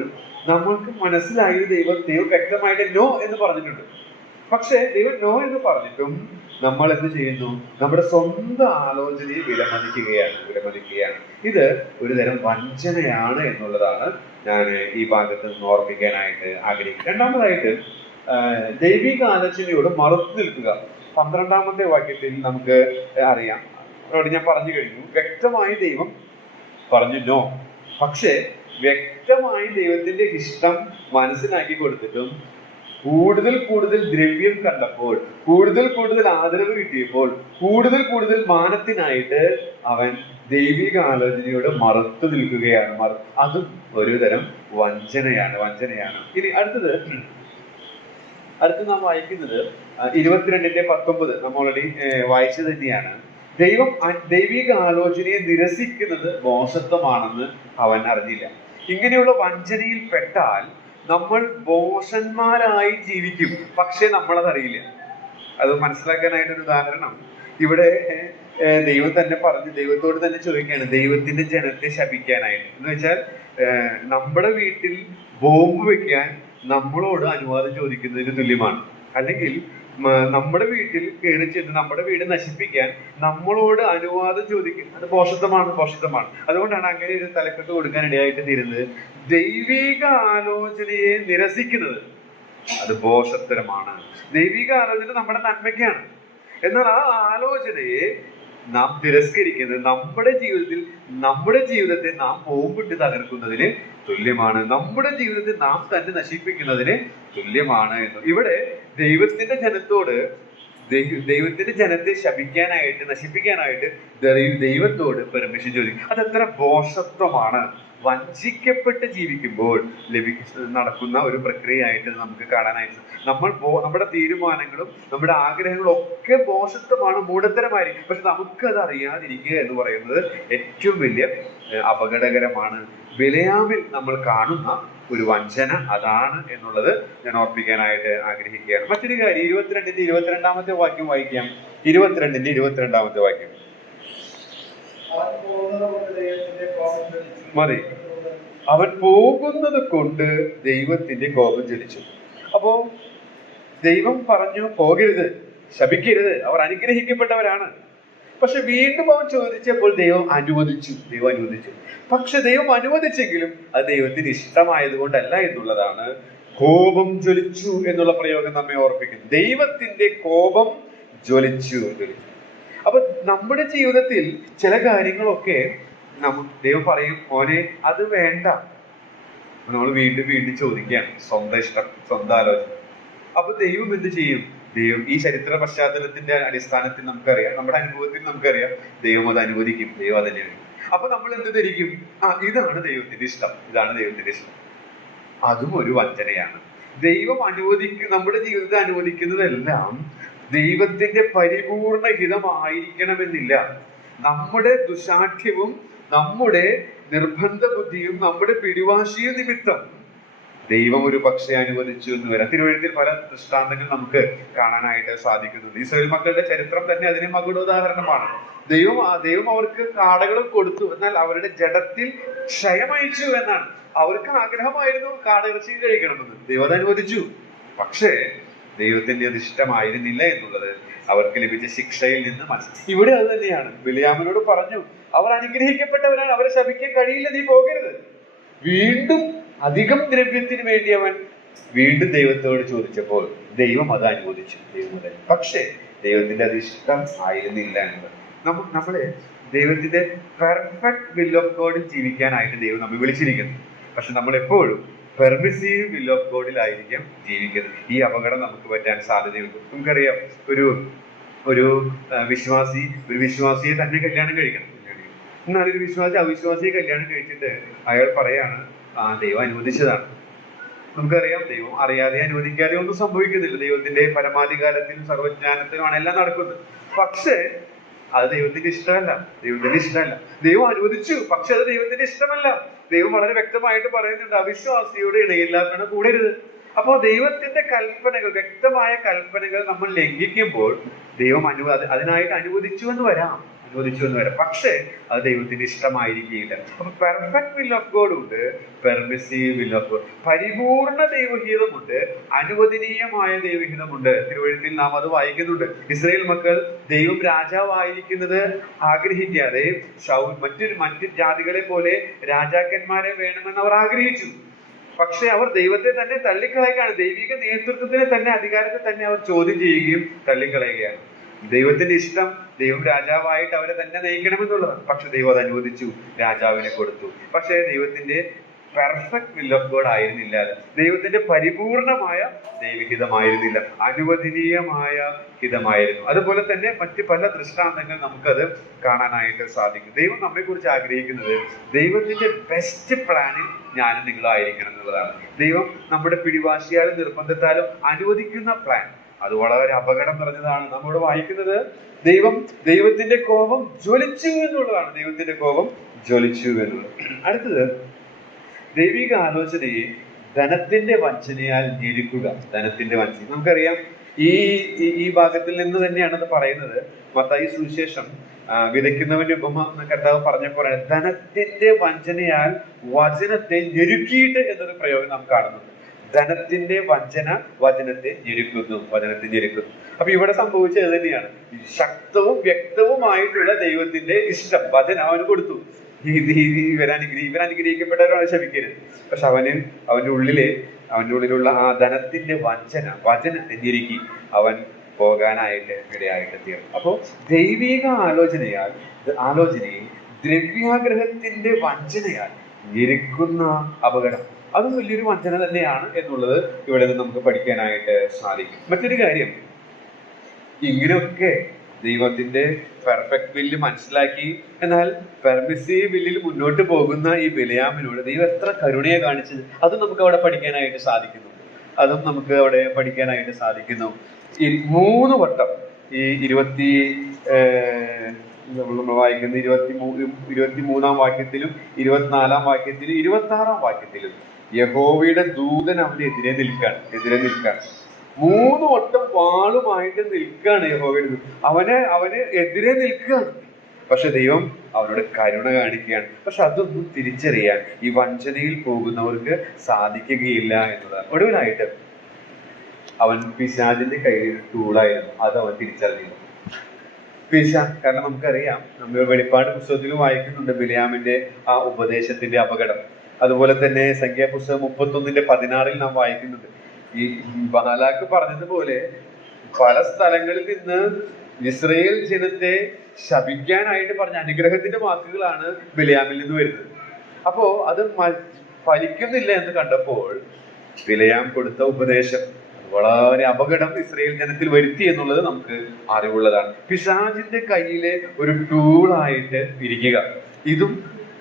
നമ്മൾക്ക് മനസ്സിലായി ദൈവം വ്യക്തമായിട്ട് നോ എന്ന് പറഞ്ഞിട്ടുണ്ട്. പക്ഷെ ദൈവം നോ എന്ന് പറഞ്ഞിട്ടും നമ്മൾ എന്ത് ചെയ്യുന്നു? നമ്മുടെ സ്വന്തം ആലോചനയെ വിലമതിക്കുകയാണ്. ഇത് ഒരു തരം വഞ്ചനയാണ് എന്നുള്ളതാണ് ഞാൻ ഈ ഭാഗത്ത് നിന്ന് ഓർമ്മിക്കാനായിട്ട് ആഗ്രഹിക്കുന്നത്. രണ്ടാമതായിട്ട് ദൈവിക ആലോചനയോട് മറുത്തു നിൽക്കുക. 12-ാമത്തെ വാക്യത്തിൽ നമുക്ക് അറിയാം, ഞാൻ പറഞ്ഞു കഴിഞ്ഞു, വ്യക്തമായി ദൈവം പറഞ്ഞു നോ. പക്ഷെ വ്യക്തമായി ദൈവത്തിന്റെ ഇഷ്ടം മനസ്സിലാക്കി കൊടുത്തിട്ടും കൂടുതൽ ദ്രവ്യം കണ്ടപ്പോൾ, കൂടുതൽ ആദരവ് കിട്ടിയപ്പോൾ, കൂടുതൽ മാനത്തിനായിട്ട് അവൻ ദൈവിക ആലോചനയോട് മറുത്തു നിൽക്കുകയാണ്. അതും ഒരു തരം വഞ്ചനയാണ്. ഇനി അടുത്ത് നാം വായിക്കുന്നത് 22-19 നമ്മൾ ഓൾറെഡി വായിച്ചത് തന്നെയാണ്. ദൈവിക ആലോചനയെ നിരസിക്കുന്നത് മോശത്വമാണെന്ന് അവൻ അറിഞ്ഞില്ല. ഇങ്ങനെയുള്ള വഞ്ചനയിൽ പെട്ടാൽ നമ്മൾ മോശന്മാരായി ജീവിക്കും, പക്ഷെ നമ്മളതറിയില്ല. അത് മനസ്സിലാക്കാനായിട്ടൊരു ഉദാഹരണം ഇവിടെ ദൈവം തന്നെ പറഞ്ഞു, ദൈവത്തോട് തന്നെ ചോദിക്കുകയാണ് ദൈവത്തിന്റെ ജനത്തെ ശപിക്കാനായിട്ട്. എന്ന് വെച്ചാൽ നമ്മുടെ വീട്ടിൽ ബോംബ് വെക്കാൻ നമ്മളോട് അനുവാദം ചോദിക്കുന്നതിന് തുല്യമാണ്. അല്ലെങ്കിൽ നമ്മുടെ വീട്ടിൽ കയറി ചെന്ന് നമ്മുടെ വീട് നശിപ്പിക്കാൻ നമ്മളോട് അനുവാദം ചോദിക്കും. അത് പോഷത്വമാണ്. അതുകൊണ്ടാണ് അങ്ങനെ ഒരു തലക്കെട്ട് കൊടുക്കാൻ ഇടയായിട്ട് തീരുന്നത്. ദൈവിക ആലോചനയെ നിരസിക്കുന്നത് അത് പോഷത്തരമാണ്. ദൈവിക ആലോചന നമ്മുടെ നന്മയ്ക്കാണ്. എന്നാൽ ആ ആലോചനയെ നാം തിരസ്കരിക്കുന്നത് നമ്മുടെ ജീവിതത്തെ നാം ബോംബിട്ട് തകർക്കുന്നതിന് തുല്യമാണ്. നമ്മുടെ ജീവിതത്തെ നാം തന്നെ നശിപ്പിക്കുന്നതിന് തുല്യമാണ് എന്ന് ഇവിടെ ദൈവത്തിന്റെ ജനത്തെ ശപിക്കാനായിട്ട്, നശിപ്പിക്കാനായിട്ട് ദൈവത്തോട് പെർമിഷൻ ചോദിക്കും. അതെത്ര ഭോഷത്വമാണ്. വഞ്ചിക്കപ്പെട്ട് ജീവിക്കുമ്പോൾ നടക്കുന്ന ഒരു പ്രക്രിയയായിട്ട് നമുക്ക് കാണാനായിട്ട് നമ്മുടെ തീരുമാനങ്ങളും നമ്മുടെ ആഗ്രഹങ്ങളും ഒക്കെ ഭോഷത്വമാണ്, മൂഢത്തരമായിരിക്കും. പക്ഷെ നമുക്കത് അറിയാതിരിക്കുക എന്ന് പറയുന്നത് ഏറ്റവും വലിയ അപകടകരമാണ്. ബിലയാമിൽ നമ്മൾ കാണുന്ന ഒരു വഞ്ചന അതാണ് എന്നുള്ളത് ഞാൻ ഓർപ്പിക്കാനായിട്ട് ആഗ്രഹിക്കുകയാണ്. മറ്റൊരു കാര്യം 22-ാമത്തെ വാക്യം വായിക്കാം. 22-ാമത്തെ വാക്യം മതി. അവൻ പോകുന്നത് കൊണ്ട് ദൈവത്തിന്റെ കോപം ജ്വലിച്ചു. അപ്പോ ദൈവം പറഞ്ഞു പോകരുത്, ശപിക്കരുത്, അവർ അനുഗ്രഹിക്കപ്പെട്ടവരാണ്. പക്ഷെ വീണ്ടും അവൻ ചോദിച്ചപ്പോൾ ദൈവം അനുവദിച്ചു. പക്ഷെ ദൈവം അനുവദിച്ചെങ്കിലും അത് ദൈവത്തിന് ഇഷ്ടമായതുകൊണ്ടല്ല എന്നുള്ളതാണ്. കോപം ജ്വലിച്ചു എന്നുള്ള പ്രയോഗം നമ്മെ ഓർപ്പിക്കുന്നു. ദൈവത്തിന്റെ കോപം ജ്വലിച്ചു. അപ്പൊ നമ്മുടെ ജീവിതത്തിൽ ചില കാര്യങ്ങളൊക്കെ ദൈവം പറയും, മോനെ അത് വേണ്ട. നമ്മൾ വീണ്ടും ചോദിക്കുകയാണ്, സ്വന്തം ഇഷ്ടം, സ്വന്തം ആലോചന. അപ്പൊ ദൈവം എന്ത് ചെയ്യും? ദൈവം ഈ ചരിത്ര പശ്ചാത്തലത്തിന്റെ അടിസ്ഥാനത്തിൽ നമുക്കറിയാം, നമ്മുടെ അനുഭവത്തിൽ നമുക്കറിയാം, ദൈവം അത് അനുവദിക്കും. ദൈവം അത് തന്നെയാണ്. അപ്പൊ നമ്മൾ എന്ത് ധരിക്കും? ഇതാണ് ദൈവത്തിന്റെ ഇഷ്ടം. അതും ഒരു വഞ്ചനയാണ്. ദൈവം നമ്മുടെ ജീവിതത്തെ അനുവദിക്കുന്നതെല്ലാം ദൈവത്തിന്റെ പരിപൂർണ ഹിതമായിരിക്കണമെന്നില്ല. നമ്മുടെ ദുശാഠ്യവും നമ്മുടെ നിർബന്ധ ബുദ്ധിയും നമ്മുടെ പിടിവാശിയും നിമിത്തം ദൈവം ഒരു പക്ഷേ അനുവദിച്ചു എന്ന് വരാം. തിരുവഴുത്തിൽ പല ദൃഷ്ടാന്തങ്ങൾ നമുക്ക് കാണാനായിട്ട് സാധിക്കുന്നുണ്ട്. ഇസ്രായേൽ മക്കളുടെ ചരിത്രം തന്നെ അതിന് മകുടോദാഹരണമാണ്. ദൈവം അവർക്ക് കാടകളും കൊടുത്തു, എന്നാൽ അവരുടെ ജഡത്തിൽ ക്ഷയമയച്ചു എന്നാണ്. അവർക്ക് ആഗ്രഹമായിരുന്നു കാടയിറച്ചി കഴിക്കണമെന്ന്, ദൈവം അത് അനുവദിച്ചു. പക്ഷേ ദൈവത്തിന്റെ അത് ഇഷ്ടമായിരുന്നില്ല എന്നുള്ളത് അവർക്ക് ലഭിച്ച ശിക്ഷയിൽ നിന്ന് മനസ്സിലായി. ഇവിടെ അത് തന്നെയാണ്. ബിലിയാമിനോട് പറഞ്ഞു, അവർ അനുഗ്രഹിക്കപ്പെട്ടവരാണ്, അവരെ ശപിക്കാൻ കഴിയില്ല, നീ പോകരുത്. വീണ്ടും അധികം ദ്രവ്യത്തിന് വേണ്ടി അവൻ വീണ്ടും ദൈവത്തോട് ചോദിച്ചപ്പോൾ ദൈവം അത് അനുവദിച്ചു. പക്ഷേ ദൈവത്തിന്റെ അത് ഇഷ്ടം ആയിരുന്നില്ല എന്നത്. നമ്മള് ദൈവത്തിന്റെ പെർഫെക്റ്റ് വിൽ ഓഫ് ഗോഡിൽ ജീവിക്കാനായിട്ട് ദൈവം നമ്മെ വിളിച്ചിരിക്കുന്നു. പക്ഷെ നമ്മൾ എപ്പോഴും പെർമിസീവ് വിൽ ഓഫ് ഗോഡിലായിരിക്കും ജീവിക്കുന്നത്. ഈ അപകടം നമുക്ക് പറ്റാൻ സാധ്യതയുണ്ട്. നമുക്കറിയാം, ഒരു വിശ്വാസിയെ തന്നെ കല്യാണം കഴിക്കണം. എന്നാൽ ഒരു വിശ്വാസി അവിശ്വാസിയെ കല്യാണം കഴിച്ചിട്ട് അയാൾ പറയാണ്, ദൈവം അനുവദിച്ചതാണ്. നമുക്കറിയാം, ദൈവം അറിയാതെ അനുവദിക്കാതെ ഒന്നും സംഭവിക്കുന്നില്ല. ദൈവത്തിന്റെ പരമാധികാരത്തിലും സർവജ്ഞാനത്തിലുമാണ് എല്ലാം നടക്കുന്നത്. പക്ഷേ അത് ദൈവത്തിന്റെ ഇഷ്ടമല്ല. ദൈവം അനുവദിച്ചു, പക്ഷെ അത് ദൈവത്തിന്റെ ഇഷ്ടമല്ല. ദൈവം വളരെ വ്യക്തമായിട്ട് പറയുന്നുണ്ട്, അവിശ്വാസിയോട് ഇടയില്ലാത്തവനെ കൂടരുത്. അപ്പോ ദൈവത്തിന്റെ കൽപ്പനകൾ, വ്യക്തമായ കൽപ്പനകൾ നമ്മൾ ലംഘിക്കുമ്പോൾ ദൈവം അതിനായിട്ട് അനുവദിച്ചു എന്ന് വരാം. പക്ഷേ അത് ദൈവത്തിന്റെ ഇഷ്ടമായിരിക്കില്ല. അപ്പൊ പെർഫെക്റ്റ് വിൽ ഓഫ് ഗോഡ് ഉണ്ട്, പെർമിസീവ് വിൽ ഓഫ് ഗോഡ്. പരിപൂർണ ദൈവഹിതമുണ്ട്, അനുവദനീയമായ ദൈവഹിതമുണ്ട്. തിരുവഴുത്തിൽ നാം അത് വായിക്കുന്നുണ്ട്. ഇസ്രായേൽ മക്കൾ ദൈവം രാജാവായിരിക്കുന്നത് ആഗ്രഹിക്കാതെ മറ്റു ജാതികളെ പോലെ രാജാക്കന്മാരെ വേണമെന്ന് അവർ ആഗ്രഹിച്ചു. പക്ഷെ അവർ ദൈവത്തെ തന്നെ തള്ളിക്കളയുകയാണ്. ദൈവിക നേതൃത്വത്തിനെ തന്നെ, അധികാരത്തെ തന്നെ അവർ ചോദ്യം ചെയ്യുകയും തള്ളിക്കളയുകയാണ്. ദൈവത്തിന്റെ ഇഷ്ടം ദൈവം രാജാവായിട്ട് അവരെ തന്നെ നയിക്കണമെന്നുള്ളതാണ്. പക്ഷെ ദൈവം അത് അനുവദിച്ചു, രാജാവിനെ കൊടുത്തു. പക്ഷേ ദൈവത്തിന്റെ പെർഫെക്റ്റ് വിൽ ഓഫ് ഗോഡ് ആയിരുന്നില്ല. ദൈവത്തിന്റെ പരിപൂർണമായ ദൈവഹിതമായിരുന്നില്ല, അനുവദനീയമായ ഹിതമായിരുന്നു. അതുപോലെ തന്നെ മറ്റ് പല ദൃഷ്ടാന്തങ്ങൾ നമുക്കത് കാണാനായിട്ട് സാധിക്കും. ദൈവം നമ്മെ കുറിച്ച് ആഗ്രഹിക്കുന്നത് ദൈവത്തിന്റെ ബെസ്റ്റ് പ്ലാനിൽ ഞാനും നിങ്ങളായിരിക്കണം എന്നുള്ളതാണ്. ദൈവം നമ്മുടെ പിടിവാശിയാലും നിർബന്ധത്താലും അനുവദിക്കുന്ന പ്ലാൻ അത് വളരെ അപകടം നിറഞ്ഞതാണ്. നമ്മോട് വായിക്കുന്നത് ദൈവത്തിന്റെ കോപം ജ്വലിച്ചു എന്നുള്ളതാണ്. അടുത്തത്, ദൈവിക ആലോചനയെ ധനത്തിന്റെ വഞ്ചനയാൽ ഞെരുക്കുക. നമുക്കറിയാം, ഈ ഭാഗത്തിൽ നിന്ന് തന്നെയാണ് അത് പറയുന്നത്. മത്തായി സുവിശേഷം വിതയ്ക്കുന്നവന്റെ ഉപമ കർത്താവ് പറഞ്ഞപ്പോൾ ധനത്തിന്റെ വഞ്ചനയാൽ വചനത്തെ ഞെരുക്കിയിട്ട് എന്നൊരു പ്രയോഗം നാം കാണുന്നുണ്ട്. ധനത്തിന്റെ വഞ്ചന വചനത്തെ ഞെരുക്കുന്നു. അപ്പൊ ഇവിടെ സംഭവിച്ചത് തന്നെയാണ്. ശക്തവും വ്യക്തവുമായിട്ടുള്ള ദൈവത്തിന്റെ ഇഷ്ടം വചനം അവന് കൊടുത്തു. ഇവർ അനുഗ്രഹിക്കപ്പെട്ടവരാണ്, ശപിക്കരുത്. പക്ഷെ അവന്റെ ഉള്ളിലുള്ള ആ ധനത്തിന്റെ വചനത്തെ ഞെരുക്കി അവൻ പോകാനായിട്ട് ഇടയായിട്ട് തീർന്നു. അപ്പോ ദൈവിക ആലോചനയെ ദ്രവ്യാഗ്രഹത്തിന്റെ വഞ്ചനയാൽ ഞെരുക്കുന്ന അപകടം, അതും വലിയൊരു വഞ്ചന തന്നെയാണ് എന്നുള്ളത് ഇവിടെ നിന്ന് നമുക്ക് പഠിക്കാനായിട്ട് സാധിക്കും. മറ്റൊരു കാര്യം, ഇങ്ങനെയൊക്കെ ദൈവത്തിന്റെ പെർഫെക്റ്റ് വില്ല് മനസ്സിലാക്കി എന്നാൽ പെർമിസീവ് വില്ലിൽ മുന്നോട്ട് പോകുന്ന ഈ ബിലയാമിനോട് ദൈവം എത്ര കരുണയെ കാണിച്ചത്, അതും നമുക്ക് അവിടെ പഠിക്കാനായിട്ട് സാധിക്കുന്നു. 3 വട്ടം ഈ നമ്മൾ വായിക്കുന്ന 23-ാം വാക്യത്തിലും 24-ാം വാക്യത്തിലും 26-ാം വാക്യത്തിലും യഹോവയുടെ ദൂതൻ അവന്റെ എതിരെ നിൽക്കാണ് 3 വട്ടം വാളുമായിട്ട് നിൽക്കുകയാണ് യഹോവയുടെ ദൂതൻ. അവന് എതിരെ നിൽക്കുകയാണ്. പക്ഷെ ദൈവം അവരോട് കരുണ കാണിക്കുകയാണ്. പക്ഷെ അതൊന്നും തിരിച്ചറിയാൻ ഈ വഞ്ചനയിൽ പോകുന്നവർക്ക് സാധിക്കുകയില്ല എന്നതാണ്. ഒടുവിലായിട്ട് അവൻ പിശാചിന്റെ കയ്യിൽ ടൂളായിരുന്നു. അത് അവൻ തിരിച്ചറിഞ്ഞില്ല. കാരണം നമുക്കറിയാം, നമ്മൾ വെളിപ്പാട് പുസ്തകത്തിൽ വായിക്കുന്നുണ്ട് ബിലയാമിന്റെ ആ ഉപദേശത്തിന്റെ അപകടം. അതുപോലെ തന്നെ സംഖ്യാപുസ്തകം 31:16 നാം വായിക്കുന്നുണ്ട്. ഈ ബാലാക്ക് പറഞ്ഞതുപോലെ പല സ്ഥലങ്ങളിൽ നിന്ന് ഇസ്രയേൽ ജനത്തെ ശപിക്കാനായിട്ട് പറഞ്ഞ അനുഗ്രഹത്തിന്റെ വാക്കുകളാണ് ബിലയാമിൽ നിന്ന് വരുന്നത്. അപ്പോ അത് ഫലിക്കുന്നില്ല എന്ന് കണ്ടപ്പോൾ ബിലയാം കൊടുത്ത ഉപദേശം വളരെ അപകടം ഇസ്രയേൽ ജനത്തിൽ വരുത്തി എന്നുള്ളത് നമുക്ക് അറിവുള്ളതാണ്. പിശാചിന്റെ കയ്യിലെ ഒരു ടൂളായിട്ട് ഇരിക്കുക, ഇതും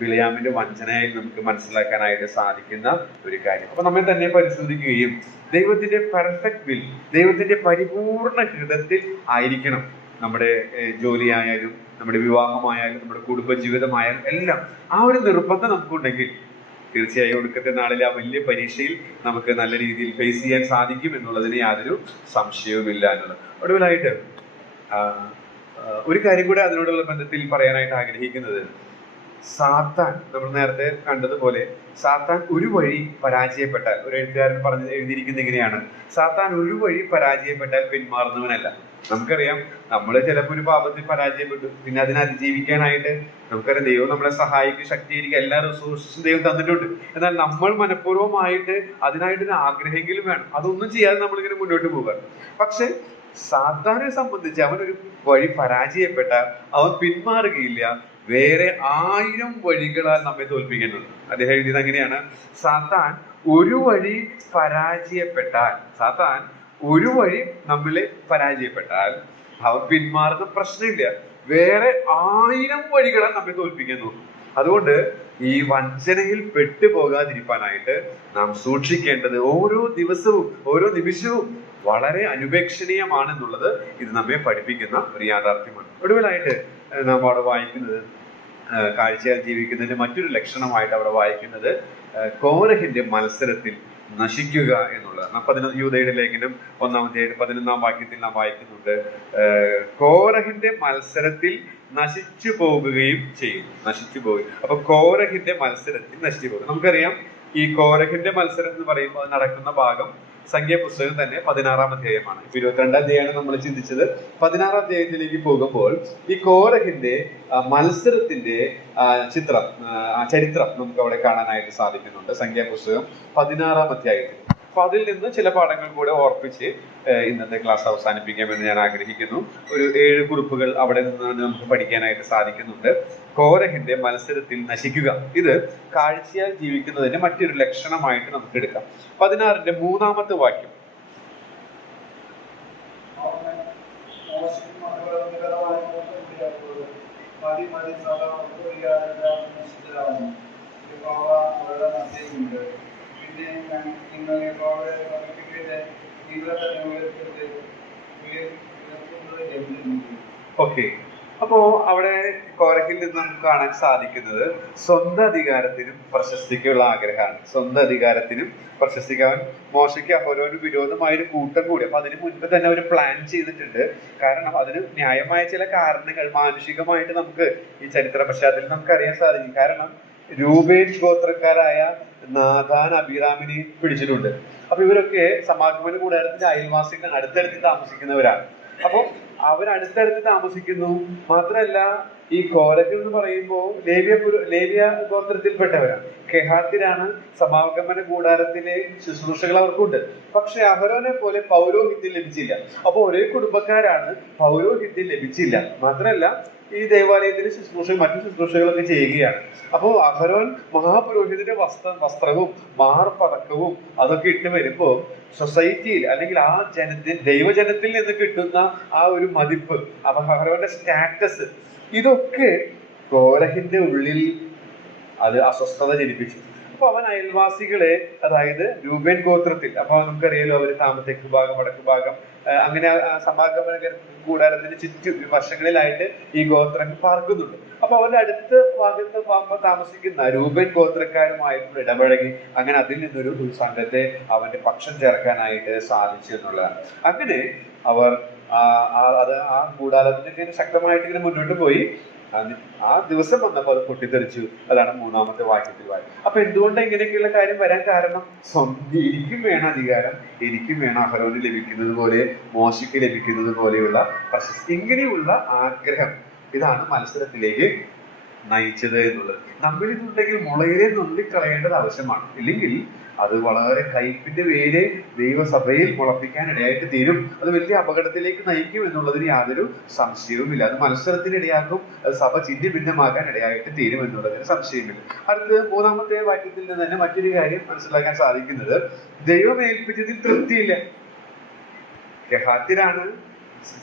ബിലയാമിന്റെ വഞ്ചനയിൽ നമുക്ക് മനസ്സിലാക്കാനായിട്ട് സാധിക്കുന്ന ഒരു കാര്യം. അപ്പൊ നമ്മെ തന്നെ പരിശോധിക്കുകയും ദൈവത്തിന്റെ പെർഫെക്റ്റ് വിൽ, ദൈവത്തിന്റെ പരിപൂർണ ഹൃദയത്തിൽ ആയിരിക്കണം നമ്മുടെ ജോലിയായാലും നമ്മുടെ വിവാഹമായാലും നമ്മുടെ കുടുംബജീവിതമായാലും എല്ലാം. ആ ഒരു നിർബന്ധം നമുക്കുണ്ടെങ്കിൽ തീർച്ചയായും ഒടുക്കത്തെ നാളിൽ ആ വലിയ പരീക്ഷയിൽ നമുക്ക് നല്ല രീതിയിൽ ഫേസ് ചെയ്യാൻ സാധിക്കും എന്നുള്ളതിന് യാതൊരു സംശയവുമില്ല എന്നുള്ളത്. ഒടുവിലായിട്ട് ഒരു കാര്യം കൂടെ അതിനോടുള്ള ബന്ധത്തിൽ പറയാനായിട്ട് ആഗ്രഹിക്കുന്നത്, സാത്താൻ, നമ്മൾ നേരത്തെ കണ്ടതുപോലെ സാത്താൻ ഒരു വഴി പരാജയപ്പെട്ടാൽ, ഒരു എഴുത്തുകാരൻ എഴുതിയിരിക്കുന്നത് ഇങ്ങനെയാണ്: സാത്താൻ ഒരു വഴി പരാജയപ്പെട്ടാൽ പിന്മാറുന്നവനല്ല. നമുക്കറിയാം, നമ്മൾ ചിലപ്പോൾ ഒരു പാപത്തിൽ പരാജയപ്പെട്ടു, പിന്നെ അതിനെ അതിജീവിക്കാനായിട്ട് നമുക്കറിയാം ദൈവം നമ്മളെ സഹായിക്കും, ശക്തീകരിക്കും, എല്ലാ റിസോഴ്സസും ദൈവം തന്നിട്ടുണ്ട്. എന്നാൽ നമ്മൾ മനഃപൂർവ്വമായിട്ട് അതിനായിട്ടൊരു ആഗ്രഹമെങ്കിലും വേണം. അതൊന്നും ചെയ്യാതെ നമ്മളിങ്ങനെ മുന്നോട്ട് പോകാൻ. പക്ഷെ സാത്താനെ സംബന്ധിച്ച് അവനൊരു വഴി പരാജയപ്പെട്ടാൽ അവൻ പിന്മാറുകയില്ല, വേറെ 1000 വഴികളാൽ നമ്മെ തോൽപ്പിക്കുന്നത്. അദ്ദേഹം എഴുതിയത് അങ്ങനെയാണ്: സാത്താൻ ഒരു വഴി നമ്മളെ പരാജയപ്പെട്ടാൽ അവൻ പിന്മാറുന്ന പ്രശ്നമില്ല, വേറെ 1000 വഴികളാൽ നമ്മെ തോൽപ്പിക്കുന്നു. അതുകൊണ്ട് ഈ വഞ്ചനയിൽ പെട്ടുപോകാതിരിക്കാനായിട്ട് നാം സൂക്ഷിക്കേണ്ടത് ഓരോ ദിവസവും ഓരോ നിമിഷവും വളരെ അനുപേക്ഷണീയമാണെന്നുള്ളത് ഇത് നമ്മെ പഠിപ്പിക്കുന്ന ഒരു യാഥാർത്ഥ്യമാണ്. ഒടുവിലായിട്ട് നാം അവിടെ വായിക്കുന്നത്, കാഴ്ചയാൽ ജീവിക്കുന്നതിന്റെ മറ്റൊരു ലക്ഷണമായിട്ട് അവിടെ വായിക്കുന്നത് കോരഹിന്റെ മത്സരത്തിൽ നശിക്കുക എന്നുള്ളതാണ്. യൂദയുടെ ലേഖനം 1-11 വാക്യത്തിൽ നാം വായിക്കുന്നുണ്ട്, കോരഹിന്റെ മത്സരത്തിൽ നശിച്ചു പോകുകയും ചെയ്യും. അപ്പൊ കോരഹിന്റെ മത്സരത്തിൽ നശിച്ചു പോകും. നമുക്കറിയാം, ഈ കോരഹിന്റെ മത്സരം എന്ന് പറയുമ്പോൾ അത് നടക്കുന്ന ഭാഗം സംഖ്യാപുസ്തകം തന്നെ 16-ാം അധ്യായമാണ്. 22-ാം അധ്യായമാണ് നമ്മൾ ചിന്തിച്ചത്. 16-ാം അധ്യായത്തിലേക്ക് പോകുമ്പോൾ ഈ കോരഹിന്റെ മത്സരത്തിന്റെ ചരിത്രം നമുക്ക് അവിടെ കാണാനായിട്ട് സാധിക്കുന്നുണ്ട്. സംഖ്യാപുസ്തകം 16-ാം അധ്യായത്തിൽ. അപ്പൊ അതിൽ നിന്ന് ചില പാഠങ്ങൾ കൂടെ ഓർപ്പിച്ച് ഇന്നത്തെ ക്ലാസ് അവസാനിപ്പിക്കാമെന്ന് ഞാൻ ആഗ്രഹിക്കുന്നു. ഒരു 7 കുറിപ്പുകൾ അവിടെ നിന്നാണ് നമുക്ക് പഠിക്കാനായിട്ട് സാധിക്കുന്നുണ്ട്. കോരഹിന്റെ മത്സരത്തിൽ നശിക്കുക, ഇത് കാഴ്ചയാൽ ജീവിക്കുന്നതിന് മറ്റൊരു ലക്ഷണമായിട്ട് നമുക്ക് എടുക്കാം. 16-ന്റെ 3-ാമത്തെ വാക്യം: ഓക്കെ, അപ്പോ അവിടെ കോരഹിൽ നിന്ന് നമുക്ക് കാണാൻ സാധിക്കുന്നത് സ്വന്തം അധികാരത്തിനും പ്രശസ്തിക്കുള്ള ആഗ്രഹമാണ്. സ്വന്തം അധികാരത്തിനും പ്രശസ്തിക്കാൻ മോശയ്ക്ക് അഹരോന് വിരോധമായൊരു കൂട്ടം കൂടി. അപ്പൊ അതിന് മുൻപ് തന്നെ അവർ പ്ലാൻ ചെയ്തിട്ടുണ്ട്. കാരണം അതിന് ന്യായമായ ചില കാരണങ്ങൾ മാനുഷികമായിട്ട് നമുക്ക് ഈ ചരിത്ര പശ്ചാത്തലത്തിൽ നമുക്ക് അറിയാൻ സാധിക്കും. കാരണം രൂബേൻ ഗോത്രക്കാരായ നാഥാൻ അബീറാമിനെ പിടിച്ചിട്ടുണ്ട്. അപ്പൊ ഇവരൊക്കെ സമാഗമന കൂടാരത്തിന്റെ അയൽവാസികൾ അടുത്തടുത്ത് താമസിക്കുന്നവരാണ്. അപ്പൊ അവരടുത്തടുത്ത് താമസിക്കുന്നു. മാത്രമല്ല, ഈ കോരഹിൽ എന്ന് പറയുമ്പോൾ ലേവ്യ ഗോത്രത്തിൽപ്പെട്ടവരാണ്. കെഹാത്തിലാണ് സമാഗമന കൂടാരത്തിലെ ശുശ്രൂഷകൾ അവർക്കുണ്ട്. പക്ഷെ അഹരോനെ പോലെ പൗരോഹിത്യം ലഭിച്ചില്ല. അപ്പൊ ഒരേ കുടുംബക്കാരാണ്, പൗരോഹിത്യം ലഭിച്ചില്ല. മാത്രമല്ല, ഈ ദേവാലയത്തിലെ മറ്റു ശുശ്രൂഷകളൊക്കെ ചെയ്യുകയാണ്. അപ്പോ അഹരോൻ മഹാപുരോഹിതന്റെ വസ്ത്രവും മാർപതക്കവും അതൊക്കെ ഇട്ട് വരുമ്പോ സൊസൈറ്റിയിൽ അല്ലെങ്കിൽ ആ ദൈവജനത്തിൽ നിന്ന് കിട്ടുന്ന ആ ഒരു മതിപ്പ്, അഹരോന്റെ സ്റ്റാറ്റസ്, ഇതൊക്കെ കോരഹിന്റെ ഉള്ളിൽ അത് അസ്വസ്ഥത ജനിപ്പിച്ചു. അപ്പൊ അവൻ അയൽവാസികളെ, അതായത് രൂബേൻ ഗോത്രത്തിൽ, അപ്പൊ നമുക്കറിയാലോ അവര് തെക്ക് ഭാഗം വടക്ക് ഭാഗം അങ്ങനെ സമാഗമന കൂടാരത്തിന് ചുറ്റും വർഷങ്ങളിലായിട്ട് ഈ ഗോത്രങ്ങൾ പാർക്കുന്നുണ്ട്. അപ്പൊ അവരുടെ അടുത്ത ഭാഗത്ത് താമസിക്കുന്ന രൂപൻ ഗോത്രക്കാരുമായിട്ടുള്ള ഇടപഴകി അങ്ങനെ അതിൽ നിന്നൊരു സംഘത്തെ അവന്റെ പക്ഷം ചേർക്കാനായിട്ട് സാധിച്ചു എന്നുള്ളതാണ്. അങ്ങനെ അവർ ആ കൂടാരത്തിന് ശക്തമായിട്ട് ഇങ്ങനെ മുന്നോട്ട് പോയി. ആ ദിവസം വന്നപ്പോൾ അത് പൊട്ടിത്തെറിച്ചു. അതാണ് 3-ാമത്തെ വാക്യത്തിൽ വായിക്കുന്നത്. അപ്പൊ എന്തുകൊണ്ടാണ് ഇങ്ങനെയൊക്കെയുള്ള കാര്യം വരാൻ കാരണം? എനിക്കും വേണം അധികാരം, എനിക്കും വേണം അഹരോന് ലഭിക്കുന്നത് പോലെ, മോശയ്ക്ക് ലഭിക്കുന്നത് പോലെയുള്ള പ്രശസ്തി, ഇങ്ങനെയുള്ള ആഗ്രഹം ഇതാണ് മത്സരത്തിലേക്ക് നയിച്ചത് എന്നുള്ളത്. നമ്മിൽ ഇതുണ്ടെങ്കിൽ മുളയിലെ നുള്ളിക്കളയേണ്ടത് ആവശ്യമാണ്. ഇല്ലെങ്കിൽ അത് വളരെ കയ്പിന്റെ വേര് ദൈവസഭയിൽ മുളപ്പിക്കാൻ ഇടയായിട്ട് തീരും. അത് വലിയ അപകടത്തിലേക്ക് നയിക്കും എന്നുള്ളതിന് യാതൊരു സംശയവുമില്ല. അത് മത്സരത്തിന് ഇടയാക്കും, അത് സഭ ചിഹ്ന ഭിന്നമാകാൻ ഇടയായിട്ട് തീരും എന്നുള്ളതിന് സംശയമില്ല. അടുത്ത് 3-ാമത്തെ വാക്യത്തിൽ നിന്ന് തന്നെ മറ്റൊരു കാര്യം മനസ്സിലാക്കാൻ സാധിക്കുന്നത്, ദൈവം ഏൽപ്പിച്ചതിൽ തൃപ്തിയില്ല. കെഹാത്യരാണ്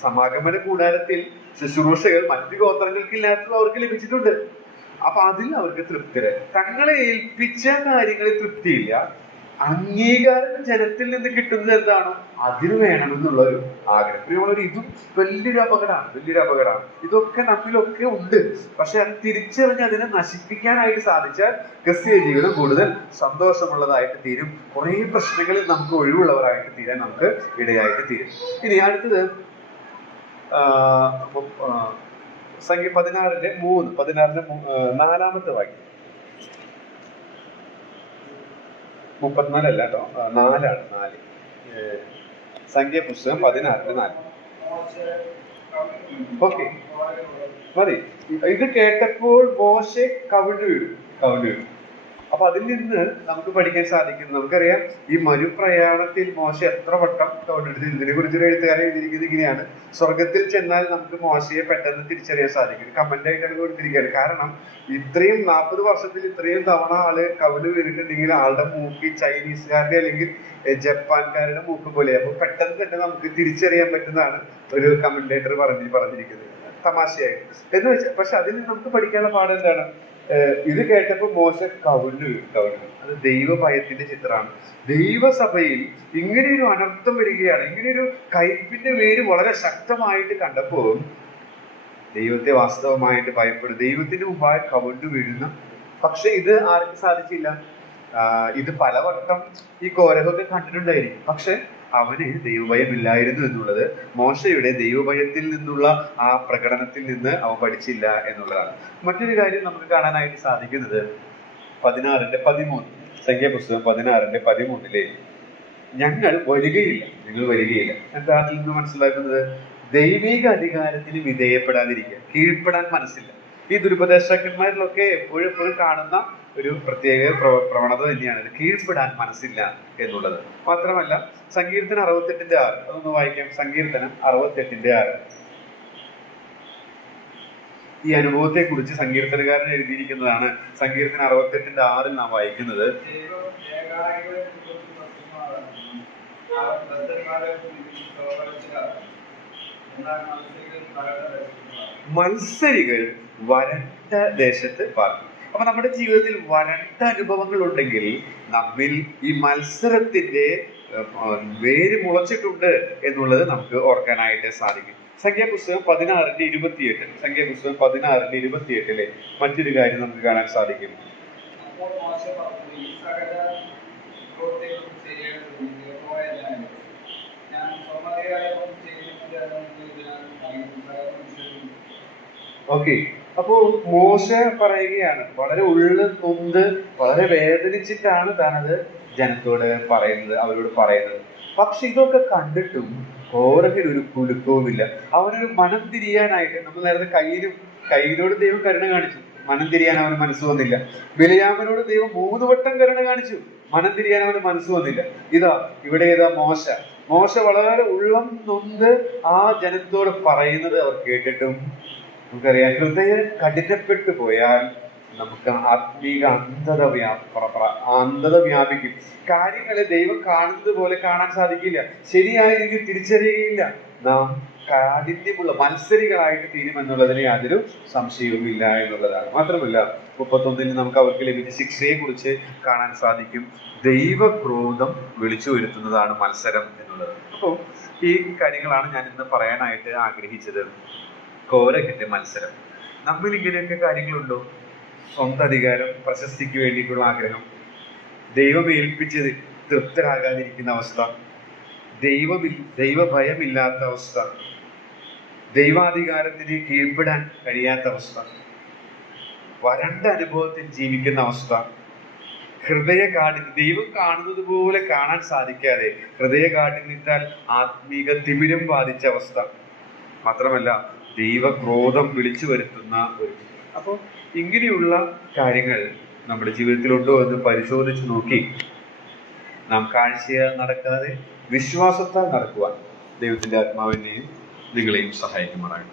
സമാഗമന കൂടാരത്തിൽ ശുശ്രൂഷകൾ മറ്റു ഗോത്രങ്ങൾക്കില്ലാത്തത് അവർക്ക് ലഭിച്ചിട്ടുണ്ട്. അപ്പൊ അതിൽ അവർക്ക് തൃപ്തിര്. തങ്ങളെ ഏൽപ്പിച്ച കാര്യങ്ങളിൽ തൃപ്തിയില്ല. അംഗീകാരം ജനത്തിൽ നിന്ന് കിട്ടുന്നത് എന്താണോ അതിന് വേണമെന്നുള്ള ഒരു ആഗ്രഹം. ഇതും വലിയൊരു അപകടമാണ്. ഇതൊക്കെ നമ്മിലൊക്കെ ഉണ്ട്. പക്ഷെ അത് തിരിച്ചറിഞ്ഞ് അതിനെ നശിപ്പിക്കാനായിട്ട് സാധിച്ചാൽ ക്രിസ്തീയ ജീവിതം കൂടുതൽ സന്തോഷമുള്ളതായിട്ട് തീരും. കുറെ പ്രശ്നങ്ങളിൽ നമുക്ക് ഒഴിവുള്ളവരായിട്ട് തീരാൻ നമുക്ക് ഇടയായിട്ട് തീരും. ഇനി അടുത്തത് സംഖ്യ 16-ന്റെ 4-ാമത്തെ വാക്യം. 34 അല്ല കേട്ടോ, 4. സംഖ്യ പുസ്തകം 16-ന്റെ 4. ഓക്കെ, മതി. ഇത് കേട്ടപ്പോൾ മോശെ കവിണ്ണു വീണു. അപ്പൊ അതിൽ നിന്ന് നമുക്ക് പഠിക്കാൻ സാധിക്കുന്നത്, നമുക്കറിയാം ഈ മരുപ്രയാണത്തിൽ മോശ എത്ര വട്ടം കവിണ്ണെടുത്ത്. ഇതിനെ കുറിച്ചൊരു എഴുത്തുകാരെ എഴുതിയിരിക്കുന്നത് ഇങ്ങനെയാണ്: സ്വർഗത്തിൽ ചെന്നാൽ നമുക്ക് മോശയെ പെട്ടെന്ന് തിരിച്ചറിയാൻ സാധിക്കും. കമന്റ് ആയിട്ടാണ് കൊടുത്തിരിക്കുകയാണ്. കാരണം ഇത്രയും 40 വർഷത്തിൽ ഇത്രയും തവണ ആള് കവിണ് വീണിട്ടുണ്ടെങ്കിൽ ആളുടെ മൂക്ക് ചൈനീസുകാരുടെ അല്ലെങ്കിൽ ജപ്പാൻകാരുടെ മൂക്ക് പോലെ. അപ്പൊ പെട്ടെന്ന് തന്നെ നമുക്ക് തിരിച്ചറിയാൻ പറ്റുന്നതാണ് ഒരു കമന്റേറ്റർ പറഞ്ഞിരിക്കുന്നത്, തമാശയായിട്ട് എന്ന് വെച്ചാൽ. പക്ഷെ അതിൽ നമുക്ക് പഠിക്കാനുള്ള പാഠം എന്താണ്? ഇത് കേട്ടപ്പോ മോശ കവിണ്ണു. അത് ദൈവഭയത്തിന്റെ ചിത്രമാണ്. ദൈവസഭയിൽ ഇങ്ങനെയൊരു അനർത്ഥം വരികയാണ്, ഇങ്ങനെയൊരു കയ്പിന്റെ വേര് വളരെ ശക്തമായിട്ട് കണ്ടപ്പോൾ ദൈവത്തെ വാസ്തവമായിട്ട് ഭയപ്പെടും, ദൈവത്തിന് മുമ്പായി കവിണ്ണു വീഴുന്ന. പക്ഷെ ഇത് ആർക്കും സാധിച്ചില്ല. ഇത് പലവട്ടം ഈ കോരഹൊക്കെ കണ്ടിട്ടുണ്ടായിരിക്കും. പക്ഷെ അവന് ദൈവഭയമില്ലായിരുന്നു എന്നുള്ളത് മോശയുടെ ദൈവഭയത്തിൽ നിന്നുള്ള ആ പ്രകടനത്തിൽ നിന്ന് അവൻ പഠിച്ചില്ല എന്നുള്ളതാണ്. മറ്റൊരു കാര്യം നമുക്ക് കാണാനായിട്ട് സാധിക്കുന്നത് 16-ന്റെ 13, സംഖ്യാപുസ്തകം 16-ന്റെ 13 ഞങ്ങൾ വരികയില്ല. എന്താ അതിൽ നിന്ന് മനസ്സിലാക്കുന്നത്? ദൈവിക അധികാരത്തിന് വിധേയപ്പെടാതിരിക്കുക, കീഴ്പ്പെടാൻ മനസ്സില്ല. ഈ ദുരുപദേഷ്ടാക്കന്മാരിലൊക്കെ എപ്പോഴും കാണുന്ന ഒരു പ്രത്യേക പ്രവണത തന്നെയാണ് കീഴ്പ്പെടാൻ മനസ്സില്ല എന്നുള്ളത്. മാത്രമല്ല സങ്കീർത്തനം 68-ന്റെ 6 അതൊന്ന് വായിക്കാം. സങ്കീർത്തനം 68-ന്റെ 6. ഈ അനുഭവത്തെ കുറിച്ച് സങ്കീർത്തനകാരൻ എഴുതിയിരിക്കുന്നതാണ്. സങ്കീർത്തനം 68-ന്റെ 6 നാം വായിക്കുന്നത്: മത്സരികൾ വരണ്ട ദേശത്ത് പാർക്കും. അപ്പൊ നമ്മുടെ ജീവിതത്തിൽ വരണ്ട അനുഭവങ്ങൾ ഉണ്ടെങ്കിൽ നമ്മിൽ ഈ മത്സരത്തിന്റെ വേര് മുളച്ചിട്ടുണ്ട് എന്നുള്ളത് നമുക്ക് ഓർക്കാനായിട്ട് സാധിക്കും. സംഖ്യാപുസ്തകം 16-ന്റെ 28. സംഖ്യാപുസ്തകം 16-ന്റെ 28 മറ്റൊരു കാര്യം നമുക്ക് കാണാൻ സാധിക്കും. ഓക്കെ, അപ്പോ മോശ പറയുകയാണ്, വളരെ ഉള്ളു നൊന്ത് വളരെ വേദനിച്ചിട്ടാണ് താനത് ജനത്തോട് അവരോട് പറയുന്നത്. പക്ഷെ ഇതൊക്കെ കണ്ടിട്ടും കോരഹിനൊരു കുലുക്കവുമില്ല. അവനൊരു മനം തിരിയാനായിട്ട്, നമ്മൾ നേരത്തെ കയ്യിനോട് ദൈവം കരുണ കാണിച്ചു, മനം തിരിയാൻ അവന് മനസ്സ് വന്നില്ല. ബിലയാമിനോട് ദൈവം 3 വട്ടം കരുണ കാണിച്ചു, മനം തിരിയാൻ അവന് മനസ്സ് വന്നില്ല. ഇവിടെ മോശ വളരെ ഉള്ളം നൊന്ത് ആ ജനത്തോട് പറയുന്നത് അവർ കേട്ടിട്ടും നമുക്കറിയാം, ഹൃദയം കഠിനപ്പെട്ടു പോയാൽ നമുക്ക് ആത്മീക അന്ധത വ്യാപിക്കും. കാര്യങ്ങളെ ദൈവം കാണുന്നത് പോലെ കാണാൻ സാധിക്കില്ല, ശരിയായ രീതിയിൽ തിരിച്ചറിയുകയില്ല. നാം കാഠിന്യമുള്ള മത്സരികളായിട്ട് തീരുമെന്നുള്ളതിന് യാതൊരു സംശയവുമില്ല എന്നുള്ളതാണ്. മാത്രമല്ല 31-ൽ നമുക്ക് അവർക്ക് ലഭിച്ച ശിക്ഷയെ കുറിച്ച് കാണാൻ സാധിക്കും. ദൈവക്രോധം വിളിച്ചു വരുത്തുന്നതാണ് മത്സരം എന്നുള്ളത്. അപ്പോൾ ഈ കാര്യങ്ങളാണ് ഞാൻ ഇന്ന് പറയാനായിട്ട് ആഗ്രഹിച്ചത്. കോരഹിന്റെ മത്സരം. നമ്മിൽ ഇങ്ങനെയൊക്കെ കാര്യങ്ങളുണ്ടോ? സ്വന്തം അധികാരം, പ്രശസ്തിക്ക് വേണ്ടിയിട്ടുള്ള ആഗ്രഹം, ദൈവം ഏൽപ്പിച്ചത് തൃപ്തരാകാതിരിക്കുന്ന അവസ്ഥ, ദൈവഭയമില്ലാത്ത അവസ്ഥ, ദൈവാധികാരത്തിന് കീഴ്പ്പെടാൻ കഴിയാത്ത അവസ്ഥ, വരണ്ട അനുഭവത്തിൽ ജീവിക്കുന്ന അവസ്ഥ, ദൈവം കാണുന്നത് പോലെ കാണാൻ സാധിക്കാതെ ഹൃദയകാഠിന്യത്താൽ ആത്മീക തിമിരം ബാധിച്ച അവസ്ഥ, മാത്രമല്ല ദൈവക്രോധം വിളിച്ചു വരുത്തുന്ന ഒരു. അപ്പോൾ ഇങ്ങനെയുള്ള കാര്യങ്ങൾ നമ്മുടെ ജീവിതത്തിലുണ്ടോ എന്ന് പരിശോധിച്ച് നോക്കി നാം കാഴ്ചയാൽ നടക്കാതെ വിശ്വാസത്താൽ നടക്കുവാൻ ദൈവത്തിന്റെ ആത്മാവിനെയും നിങ്ങളെയും സഹായിക്കുമാറാണ്.